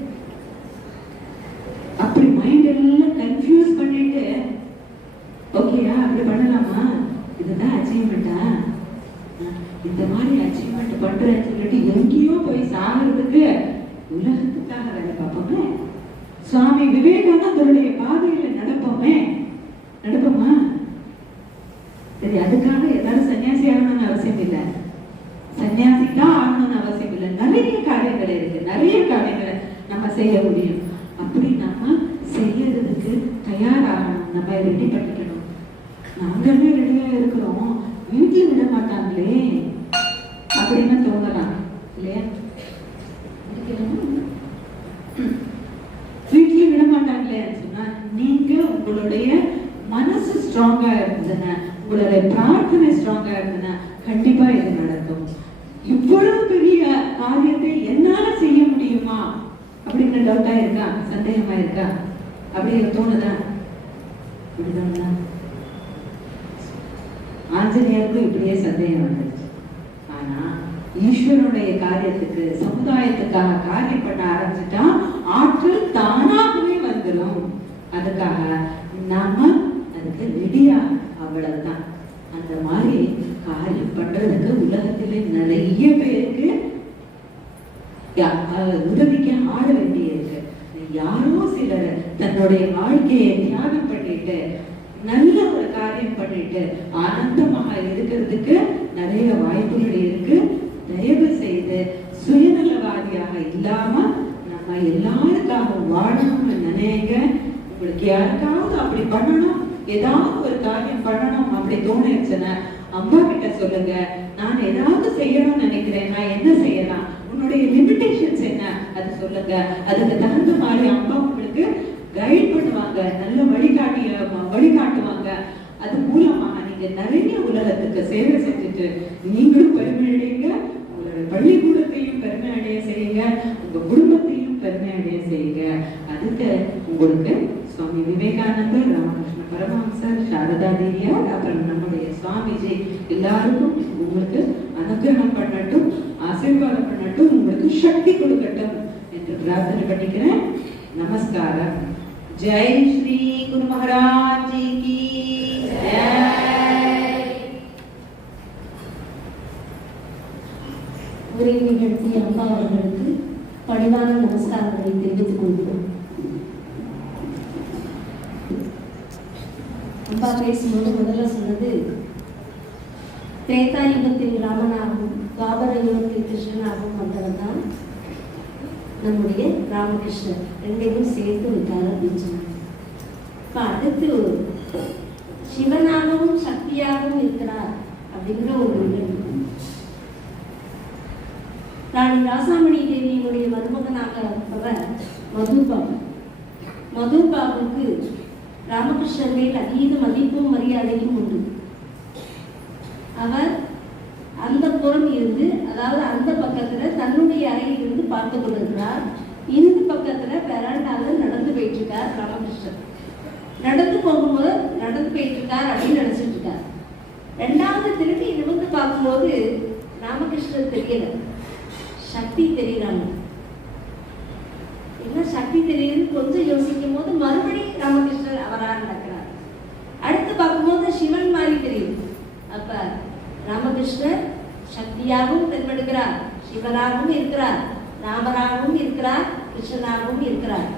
அப்படி மைண்ட் எல்லாம் கன்ஃபியூஸ் பண்ணிட்டு, ஓகேயா அப்படி பண்ணலாமா? இதுதான் அச்சீவ்மெண்டா? இந்த மாதிரி அச்சீவ்மெண்ட் பண்றேன்னு சொல்லிட்டு எங்கேயோ போய் சாகிறதுக்கு உலகத்துக்காக வேலை பார்ப்போமே. சுவாமி விவேகானந்தருடைய பாதையில நடப்போமா? சரி, அதுக்காக எல்லாரும் சன்னியாசி ஆகணும்னு அவசியம் இல்லை. சன்னியாசி தான் ஆகணும்னு அவசியம் இல்லை. நிறைய காரியங்கள் இருக்கு, நிறைய காரியங்களை நம்ம செய்ய முடியும். அப்படி நம்ம செய்யறதுக்கு தயாராகணும். நம்ம ரெடி பண்ணிக்கணும். நாங்களே ரெடியா இருக்கிறோம், வீட்டுல விட மாட்டாங்களே அப்படின்னு தோணலாம் இல்லையா? உங்களுடைய மனசு ஸ்ட்ராங்கா இருந்ததுன்னா, உங்களுடைய பிரார்த்தனை ஸ்ட்ராங்கா இருந்ததுன்னா கண்டிப்பா இது நடக்கும். இவ்வளவு பெரிய காரியத்தை என்னால செய்ய முடியுமா அப்படின்னு டவுட்டா இருக்கா, சந்தேகமா இருக்கா, அப்படி தோணுதா? இப்படிதானா? ஆஞ்சநேயருக்கும் இப்படியே சந்தேகம் வந்துருச்சு. ஆனா ஈஸ்வரனுடைய காரியத்துக்கு, சமுதாயத்துக்காக காரியம் பண்ண ஆரம்பிச்சுட்டா ஆற்றல் தானாகவே வந்துடும். அதுக்காக நாம அதுக்கு ரெடியா, அவ்வளவுதான். அந்த மாதிரி காரியம் பண்றதுக்கு உலகத்திலே நிறைய பேருக்கு உதவிக்கு ஆட வேண்டிய இருக்கு. யாரோ சிலர் தன்னுடைய வாழ்க்கையை தியாகம் பண்ணிட்டு நல்ல ஒரு காரியம் பண்ணிட்டு ஆனந்தமாக இருக்கிறதுக்கு நிறைய வாய்ப்புகள் இருக்கு. தயவு செய்து சுயநலவாதியாக இல்லாம நம்ம எல்லாருக்காக வாழணும்னு நினைங்க. உங்களுக்கு யாருக்காவது அப்படி பண்ணணும், ஏதாவது ஒரு காரியம் பண்ணணும் அப்படி தோணுச்சுன்னா அம்மா கிட்ட சொல்லுங்க. நான் ஏதாவது செய்யணும்னு நினைக்கிறேன், நான் என்ன செய்யலாம், உன்னுடைய லிமிடேஷன்ஸ் என்ன, அது சொல்லுங்க. அதுக்கு தகுந்த மாதிரி அம்மா உங்களுக்கு கைட் பண்ணுவாங்க, நல்ல வழிகாட்டுவாங்க. அது மூலமாக நீங்க நிறைய உலகத்துக்கு சேவை செஞ்சுட்டு நீங்களும் பெருமை அடையுங்க, உங்களுடைய பள்ளிக்கூடத்தையும் பெருமை அடைய செய்யுங்க, உங்க குடும்பத்தையும் பெருமை அடைய செய்யுங்க. அதுக்கு உங்களுக்கு சுவாமி விவேகானந்தர், ராமகிருஷ்ண பரமஹம்சர், சாரதா தேவியார், அப்புறம் நம்முடைய சுவாமிஜி எல்லாருக்கும் உங்களுக்கு அனுகிரகம் பண்ணட்டும், ஆசீர்வாதம் பண்ணட்டும், உங்களுக்கு சக்தி கொடுக்கட்டும் என்று பிரார்த்தனை பண்ணிக்கிறேன். நமஸ்காரம். ஜெய் ஸ்ரீ குரு மகாராஜ் ஜி கி ஜெய். உரை நிகழ்த்திய அம்மா அவர்களுக்கு பணிவான நமஸ்காரங்களை தெரிவித்துக் கொள்கிறோம். அப்பா பேசும்போது முதல்ல சொன்னது திரேதா யுகத்தில் ராமனாகவும் துவாபர யுகத்தில் கிருஷ்ணனாகவும் வந்தவர் தான் நம்முடைய ராமகிருஷ்ணர். ரெண்டையும் சேர்த்து விட்டார் அப்படின்னு சொன்னாங்க. இப்போ அடுத்து சிவனாகவும் சக்தியாகவும் இருக்கிறார் அப்படிங்கிற ஒரு நிகழ்வு. ராணி ராசாமணி தேவியினுடைய மருமகனாக இருப்பவர் மதுபாபு. மதுபாபுக்கு ராமகிருஷ்ணர் மேல் அதீத மதிப்பும் மரியாதையும் உண்டு. அவர் அந்த புறம் இருந்து, அதாவது அந்த பக்கத்துல தன்னுடைய அறையில் இருந்து பார்த்து கொண்டிருக்கிறார். இந்த பக்கத்துல பெராண்டால நடந்து போயிட்டு இருக்கார் ராமகிருஷ்ணர். நடந்து போகும்போது நடந்து போயிட்டு இருக்கார் அப்படின்னு நினைச்சிட்டு இருக்கார். ரெண்டாவது திரும்பி நிமிர்ந்து பார்க்கும்போது ராமகிருஷ்ணர் தெரியல, சக்தி தெரியுறாங்க. என்ன சக்தி தெரியுது கொஞ்சம் யோசிக்கும் போது மறுபடியும் ராமகிருஷ்ணர் அவராக நடக்கிறார். அடுத்து பார்க்கும்போது சிவன் மாதிரி தெரியுது. அப்ப ராமகிருஷ்ணர் சக்தியாகவும் தென்படுகிறார், சிவனாகவும் இருக்கிறார், ராமராகவும் இருக்கிறார், கிருஷ்ணனாகவும் இருக்கிறார்.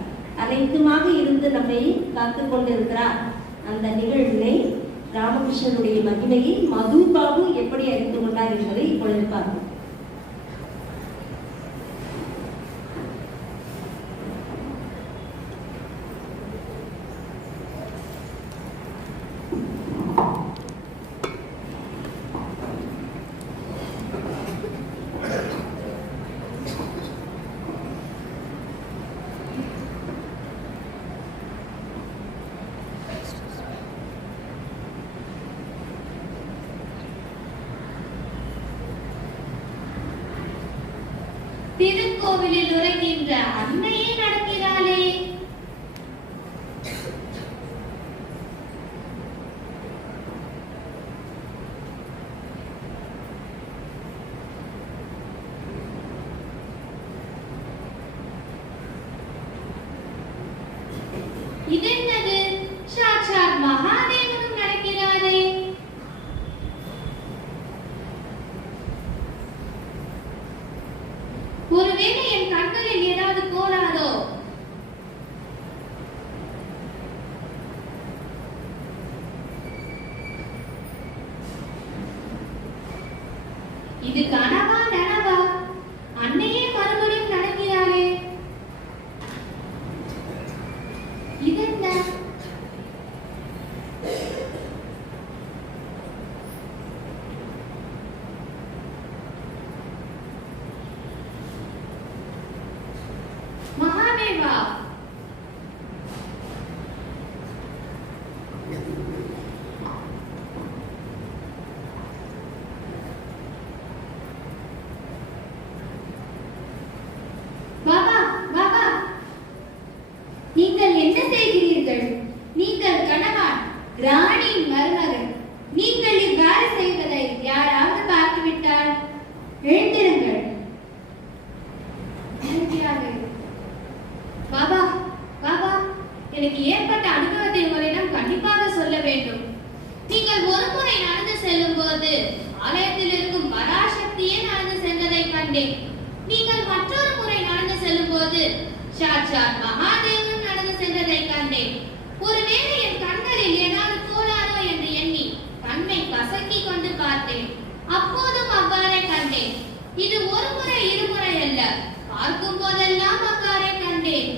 அனைத்துமாக இருந்து நம்மை காத்து கொண்டிருக்கிறார். அந்த நிகழ்வினை ராமகிருஷ்ணனுடைய மகிமையை மதுபாபு எப்படி அறிந்து கொண்டார் என்பதை இப்பொழுது பார்ப்போம். திருக்கோவிலில் உரைக்கின்ற அன்னையே நடக்கிறாளே. இதென்னது, சாட்சாத் மகாதேவனும் நடக்கிறாரே. ஒருவேளை என் கண்களில் ஏதாவது கோளாறோ? இது கனவா நனவா? அன்னையே மறுபடியும் நடக்கிறாளே. இதென்ன? மகாதேவா, ராணியின் மருமகன். நீங்கள் இவ்வாறு செய்வதை யாராவது பார்த்துவிட்டால் எழுந்திருங்கள். பாபா, பாபா, எனக்கு ஏற்பட்ட அனுபவத்தை உங்களிடம் கண்டிப்பாக சொல்ல வேண்டும். நீங்கள் ஒரு முறை நடந்து செல்லும் போது ஆலயத்தில் இருக்கும் பராசக்தியே நடந்து சென்றதை கண்டேன். நீங்கள் மற்றொரு முறை நடந்து செல்லும் போது சாட்சாத் மகாதேவன் நடந்து சென்றதை கண்டேன். ஒருவேளை என் கண்களில் ஏதாவது கோளாறோ என்று எண்ணி கண்ணை கசக்கி கொண்டு பார்த்தேன். அப்போதும் அவ்வாறே கண்டேன். இது ஒரு முறை இருமுறை அல்ல, பார்க்கும் போதெல்லாம் அவ்வாறே கண்டேன்.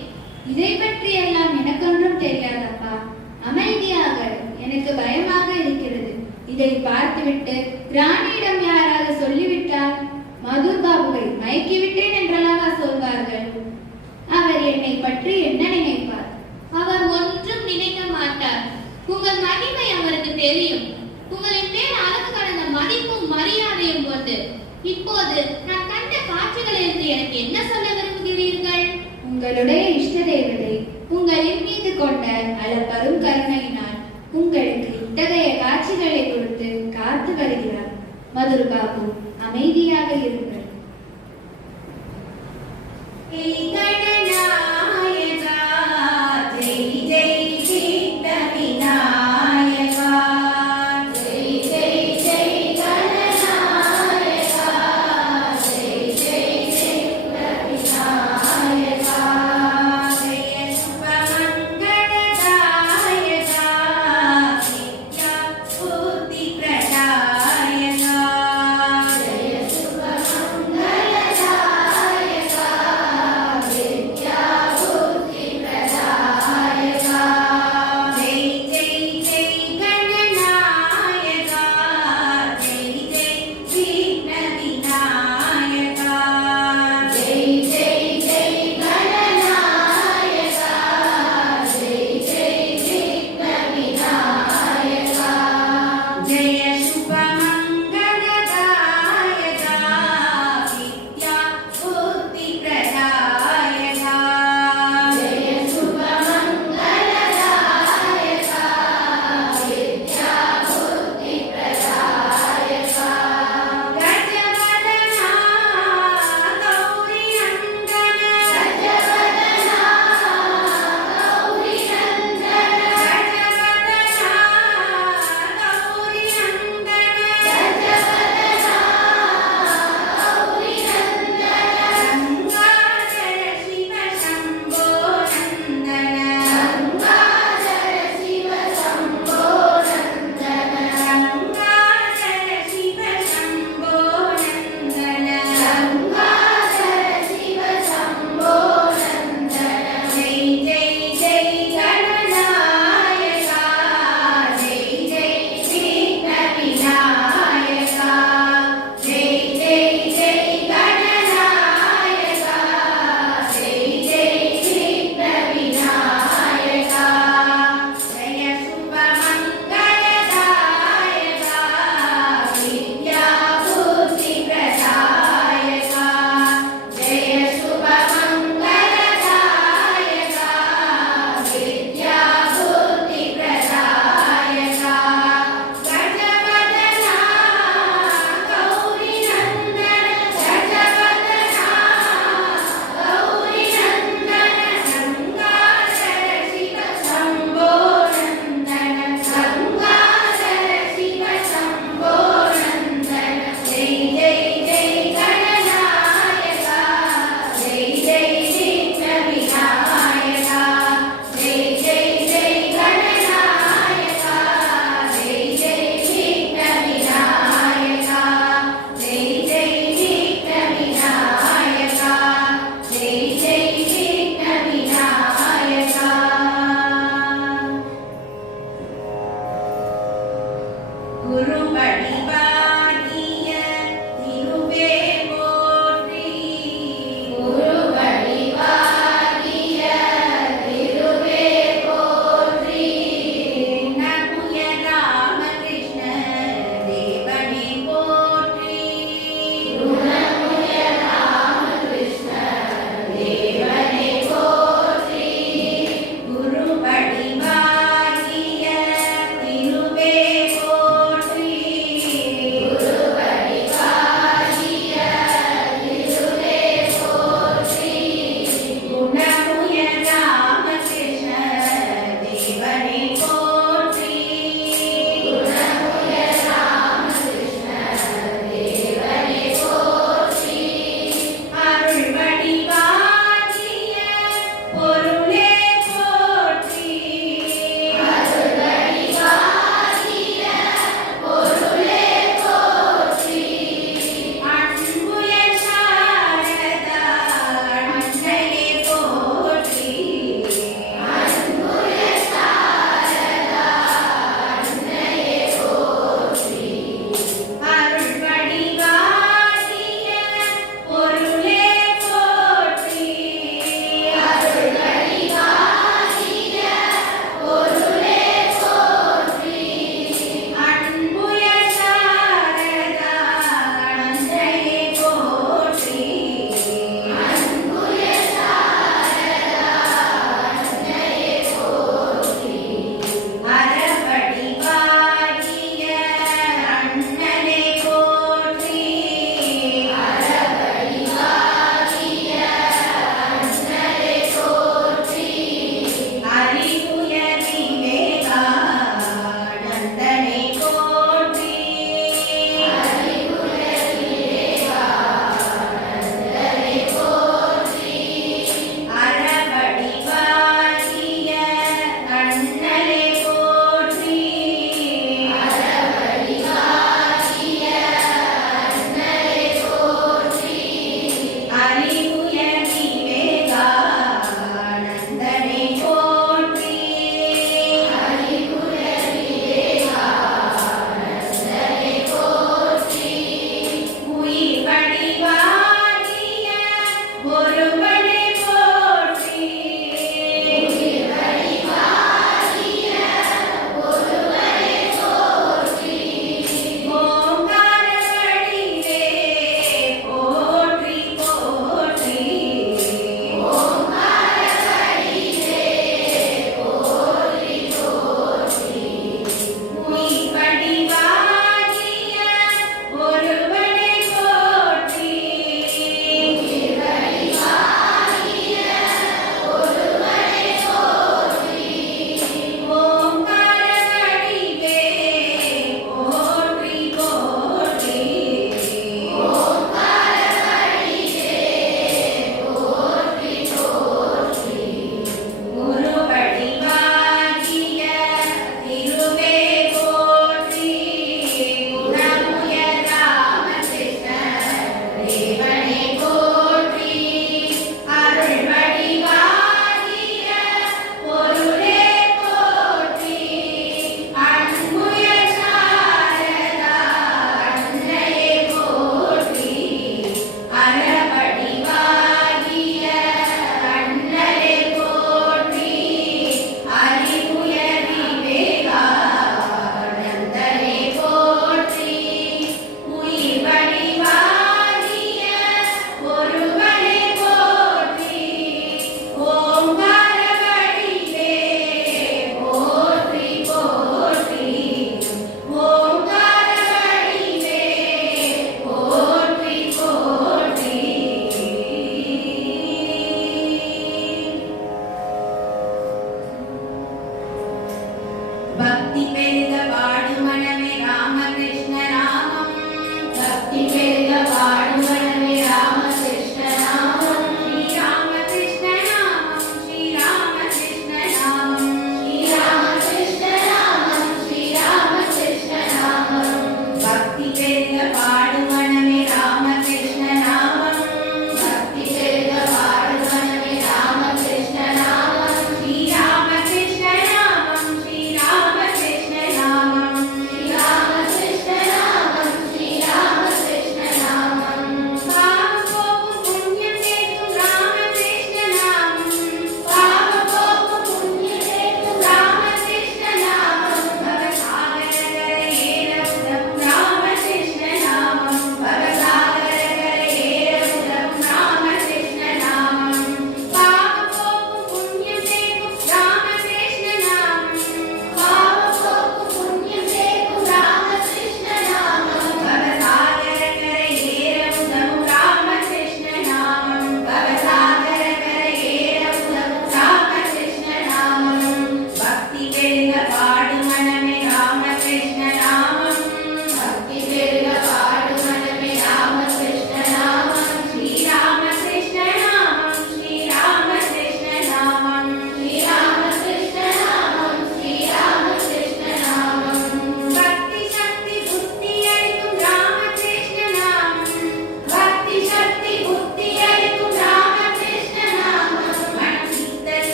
இதை பற்றி எல்லாம் எனக்கொன்றும் தெரியாதப்பா. அமைதியாக, எனக்கு பயமாக இருக்கிறது. இதை பார்த்துவிட்டு ராணியிடம் யாராவது சொல்லிவிட்டால் மதுர் பாபுவை மயக்கிவிட்டேன் என்றல்லவா சொல்வார்கள். அவர் என்னை பற்றி என்ன நினைப்பார்? அவர் ஒன்றும் நினைக்க மாட்டார். உங்கள் மகிமை அவருக்கு தெரியும். உங்களின் மேல் அளவு கடந்த மதிப்பும் மரியாதையும் கொண்டு இப்போது நான் கண்ட காட்சிகளிலிருந்து எனக்கு என்ன சொல்ல விரும்புகிறீர்கள்? உங்களுடைய இஷ்ட தேவதை உங்களின் மீது கொண்ட அளப்பரும் கருணையினால் உங்களுக்கு இத்தகைய காட்சிகளை கொடுத்து காத்து வருகிறார். மதுர் பாபு, அமைதியாக இருங்கள். Jaya Subha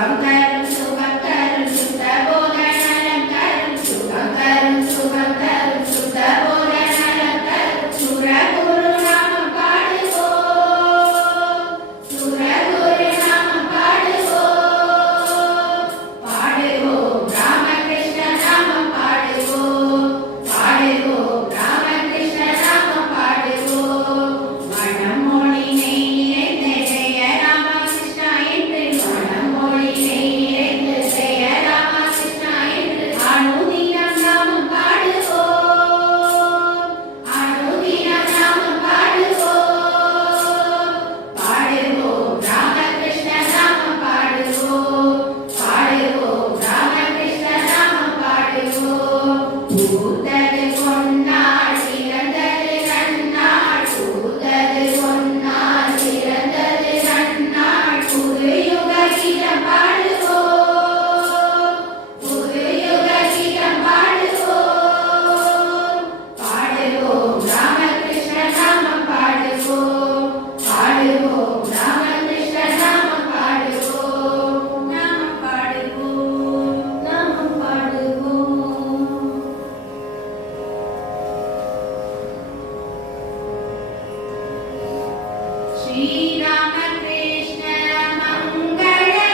சுகம் தரும் சுகம் தரும் சுத்த போதநலம் தரும் சுகம் தரும் சுகம் தரும் சுத்த போதநலம் தரும் சுர குரு நாமம் பாடுவோம் சுர குரு நாமம் பாடுவோம் பாடுவோம் ராமகிருஷ்ண நாமம் பாடுவோம் பாடுவோம் ராமகிருஷ்ண நாமம் பாடுவோம் மனம் மொழி நெய் நிறைந்த ஜெய ராமகிருஷ்ணா என்று மனம் மொழி நெய் நிறைந்த ஜெய ராமகிருஷ்ணா என்று அனுதினம் நாமம் பாடுவோம் அனுதினம் நாமம் பாடுவோம் பாடுவோம் ராமகிருஷ்ண நாமம் பாடுவோம் பாடுவோம் ராமகிருஷ்ண நாமம் பாடுவோம் பூத்தது பொன்னாள் சிறந்தது நன்னாள் பூத்தது பொன்னாள் சிறந்தது நன்னாள் புது யுக கீதம் பாடுவோம் புது யுக கீதம் பாடுவோம் பாடுவோம் ராமகிருஷ்ண நாமம் பாடுவோம் பாடுவோம் ராமகிருஷ்ண நாமம் பாடுவோம் நாமம் பாடுவோம் நாமம் பாடுவோம் श्रीरामकृष्ण मंगलधारी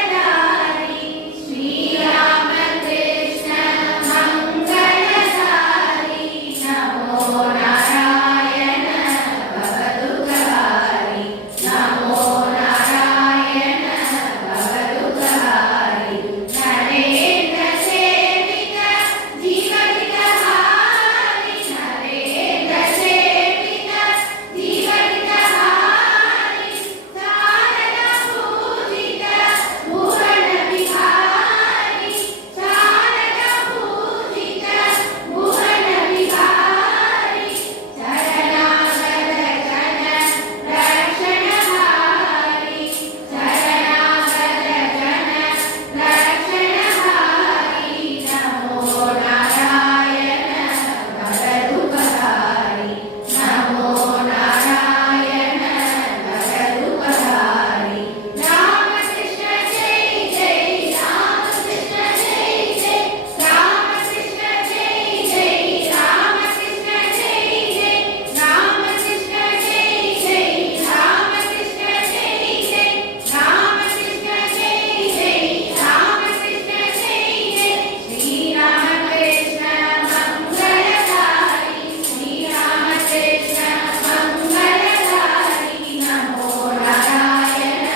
श्रीरामकृष्ण मंगलधारी नमो नारायण भवदुःखहारी नमो नारायण भवदुःखहारी नरेन्द्र सेवित जीवहितहारी नरेन्द्र सेवित जीवहितहारी शारदा पूजित भुवन विहारी शारदा पूजित भुवन विहारी शरणागत जन रक्षणहारी शरणागत जन रक्षणहारी नमो नारायण भवदुःखहारी नमो नारायण भवदुःखहारी रामकृष्ण जय जय रामकृष्ण जय जय रामकृष्ण जय जय रामकृष्ण जय जय रामकृष्ण जय जय रामकृष्ण जय जय रामकृष्ण जय जय रामकृष्ण जय जय श्रीरामकृष्ण मंगलधारी श्रीरामकृष्ण मंगलधारी नमो नारायण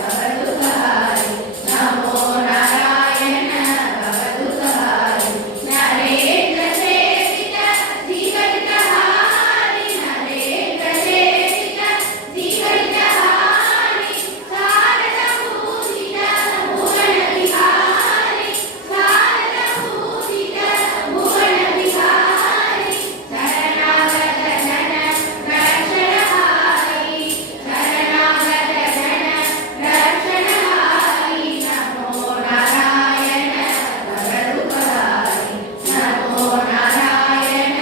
भवदुःखहारी नमो नारायण भवदुःखहारी नरेन्द्र सेवित जीवहितहारी नरेन्द्र सेवित जीवहितहारी शारदा पूजित भुवन विहारी शारदा पूजित भुवन विहारी शरणागत जन रक्षणहारी शरणागत जन रक्षणहारी नमो नारायण भवदुःखहारी नमो नारायण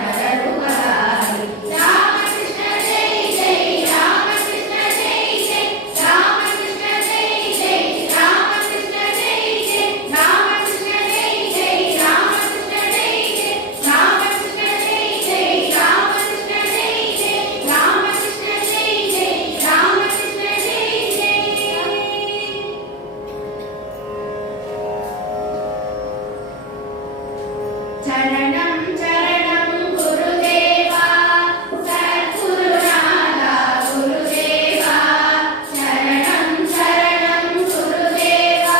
भवदुःखहारी रामकृष्ण जय जय रामकृष्ण जय जय रामकृष्ण जय जय रामकृष्ण जय जय रामकृष्ण जय जय रामकृष्ण जय जय रामकृष्ण जय जय रामकृष्ण जय जय रामकृष्ण जय जय रामकृष्ण जय जय चरणं चरणं गुरुदेवा सद्गुरुनाथा गुरुदेवा चरणं चरणं गुरुदेवा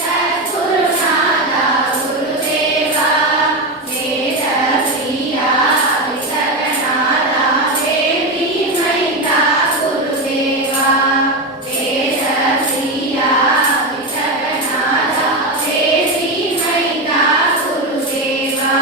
सद्गुरुनाथा गुरुदेवा वेदप्रिया विसगनाथा वेदीमयिता गुरुदेवा वेदप्रिया विसगनाथा वेदीमयिता गुरुदेवा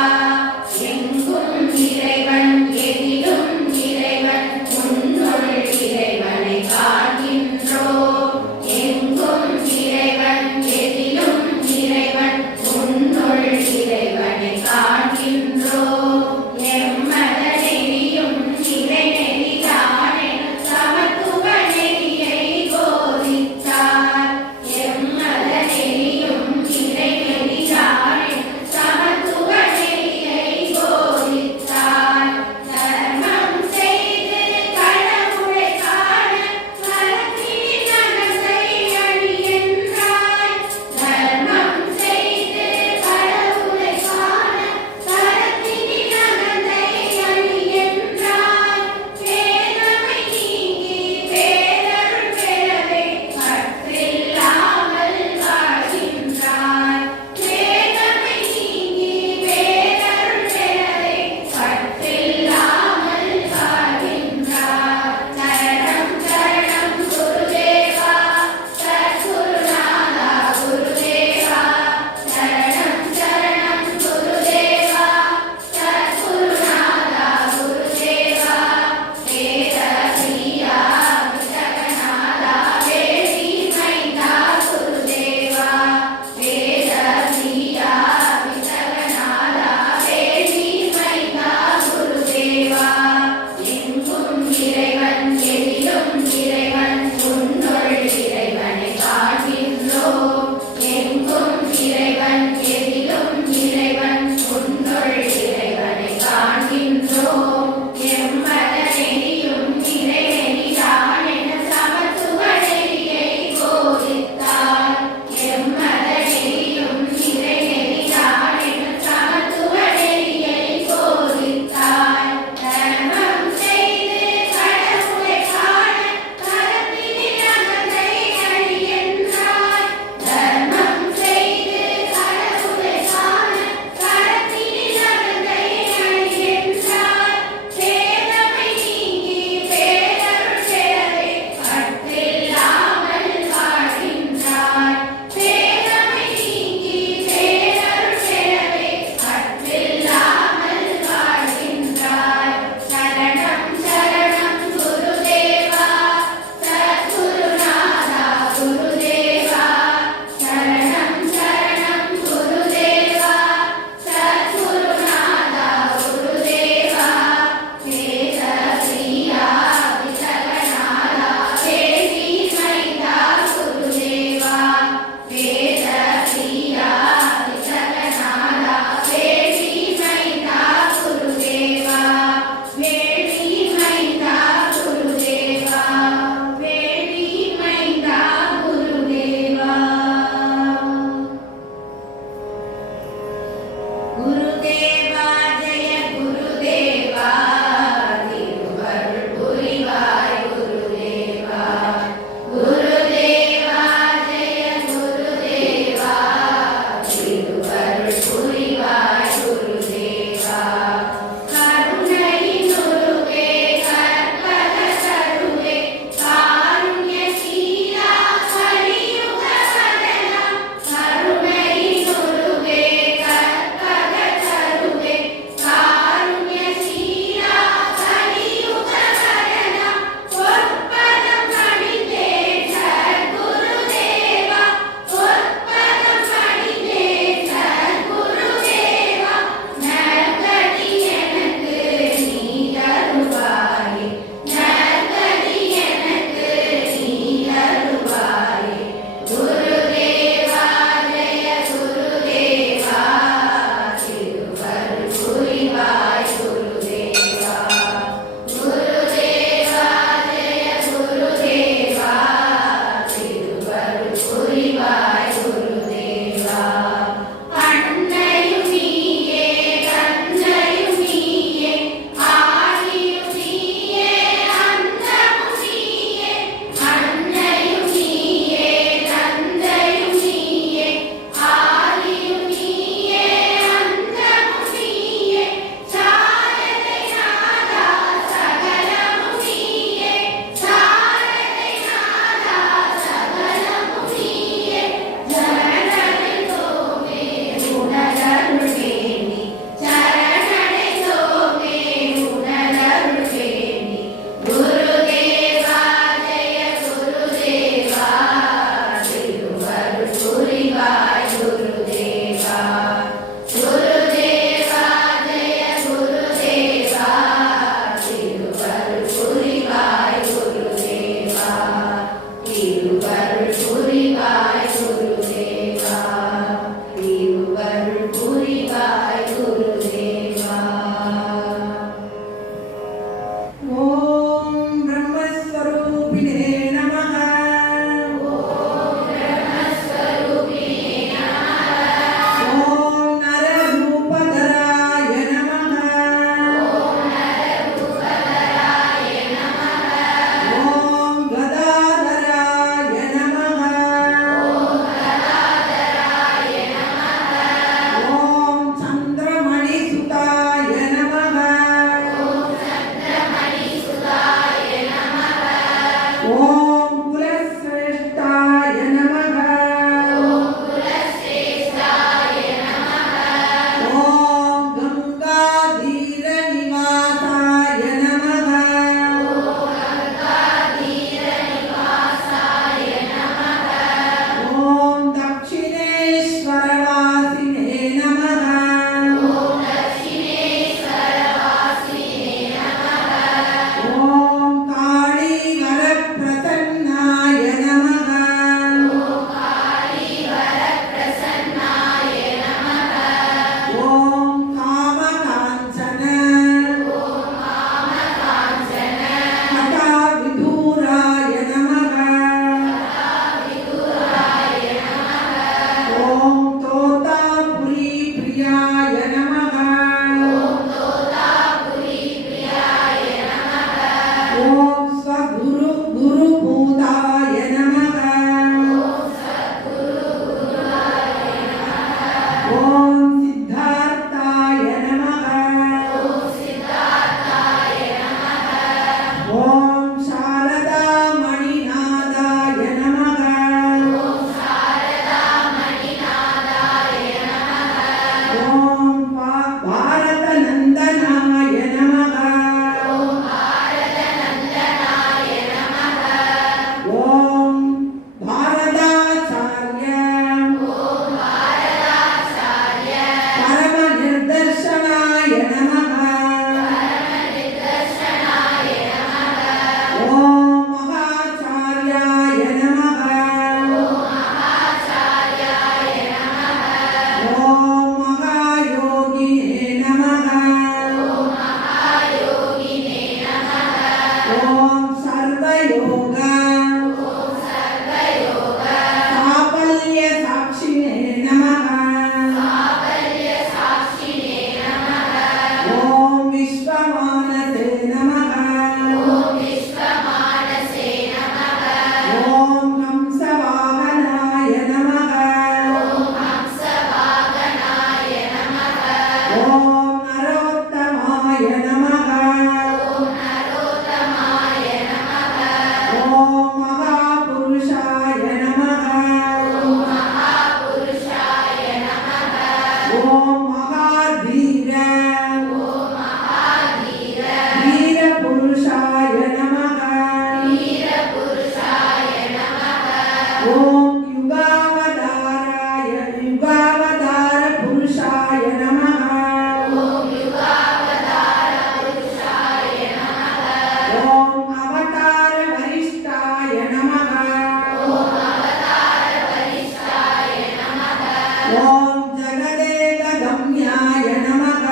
ஓம் ஜகதேககம்யாய நமக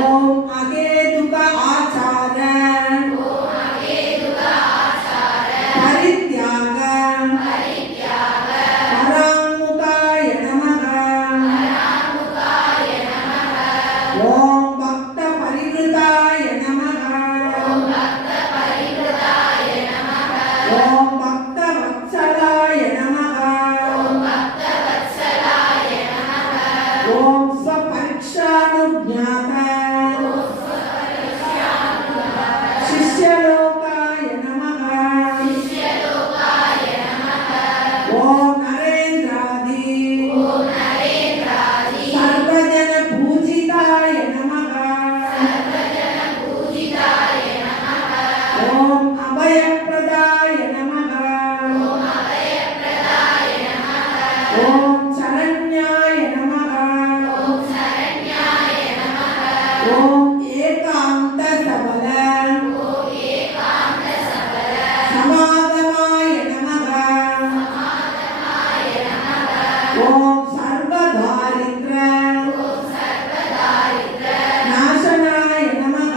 ஓம் அகேதுக ஆச்சார பரித்யாக பராமுகாய நமக ஓம் பக்த பரிவிருதாய நமக ஓம் பக்த வத்சலாய நமக ஓம் ஸ்வபரிக்ஷானுஜ்ஞாத शिष्यलोकाय नमः ओम नरेन्द्रादि सर्वजन पूजिताय नमः ओम अभयप्रदाय नमः ओम शरण्याय नमः ओम एकांत सबल समागमाय नमः ओम सर्वदारिद्र नाशनाय नमः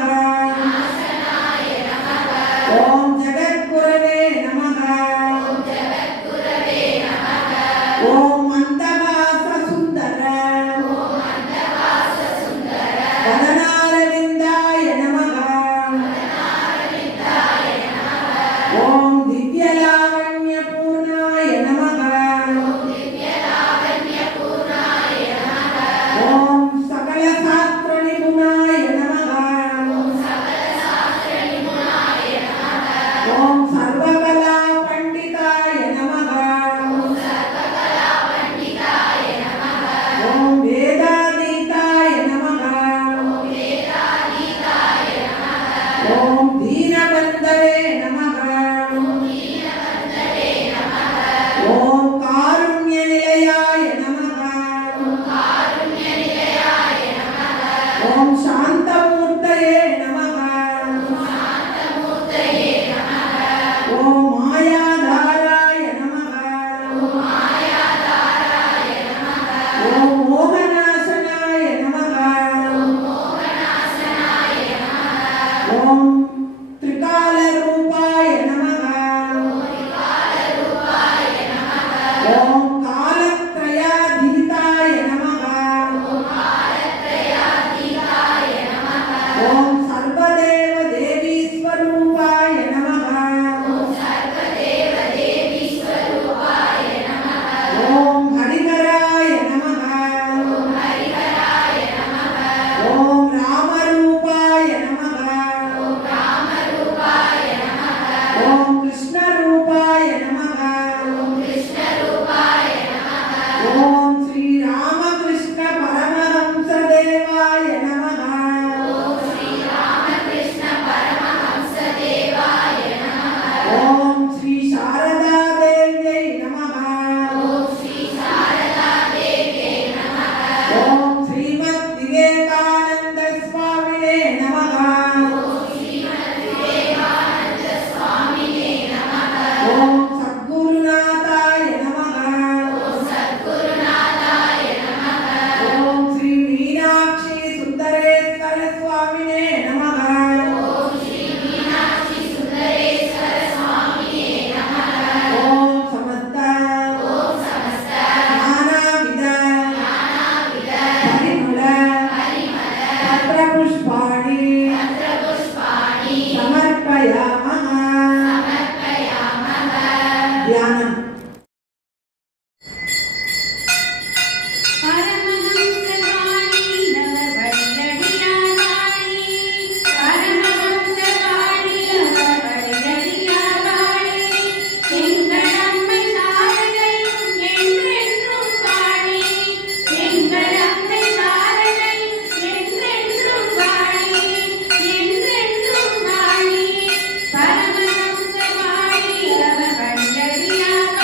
ओम जगद्गुरवे नमः ओम मन्दहास सुन्दर वदनारविन्दाय नमः ओम दिव्यलावण्यपूर्णाय नमः ओम सकलशास्त्रनिपुणाय नमः ओम सर्वकलापण्डिताय नमः ओम वेदातीताय नमः ओम दीनबन्धवे नमः ओम कारुण्यनिलयाय नमः ओम शान्तमूर्तये नमः ओम मायाधाराय नमः ओम मोहनाशनाय नमः ओम त्रिकालरूपाय नमः ओम कालत्रयाधीताय नमः ओम सर्वदेव देवी स्वरूपाय नमः ओम हरिहराय नमः ओम रामरूपाय नमः ओम कृष्णरूपाय नमः ओम श्री रामकृष्ण परमहंसदेवाय नमः ओम श्री शारदा देव्यै नमः ओम श्रीमद् विवेकानंद स्वामिने नमः ओम सद्गुरुनाथाय नमः ओम श्री मीनाक्षी सुंदरेश्वर स्वामिने नमः ओम समस्त नानाविध परिमल पत्रपुष्पाणि समर्पयामः ध्यानम् பரமஹம்சவாணி நவவழியடியாராணி பரமஹம்சவாணி நவவழியடியாராணி எங்கள் அம்மை சாரதையும் என்றென்றும் வாழி எங்கள் அம்மை சாரதையும் என்றென்றும் வாழி என்றென்றும் வாழி பரமஹம்சவாணி நவவழியடியாராணி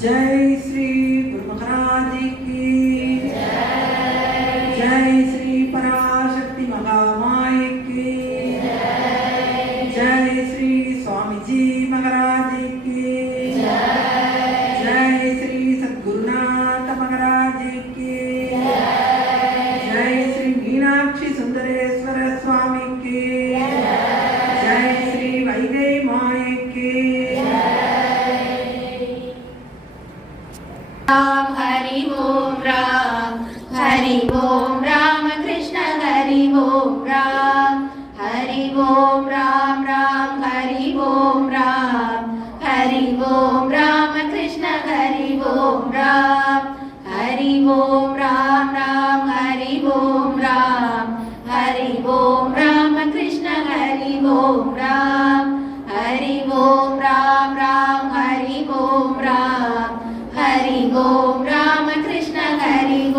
जय श्री गुरु महाराज की जय श्री पराशक्ति महामाई की जय श्री स्वामी जी महाराज की जय श्री सद्गुरुनाथ महाराज की जय श्री मीनाक्षी सुंदरेश्वर स्वामी की जय श्री वैगई माई की राम हरि ओम राम कृष्ण हरि ओम राम राम हरि ओम राम कृष्ण हरि ओम राम राम हरि ओम राम कृष्ण हरि ओम राम राम हरि ओम राम कृष्ण हरि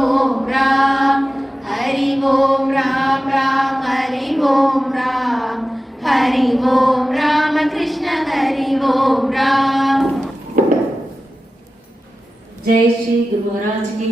ओम राम हरि ओम राम कृष्ण हरि ओम राम। जय श्री गुरु महाराज की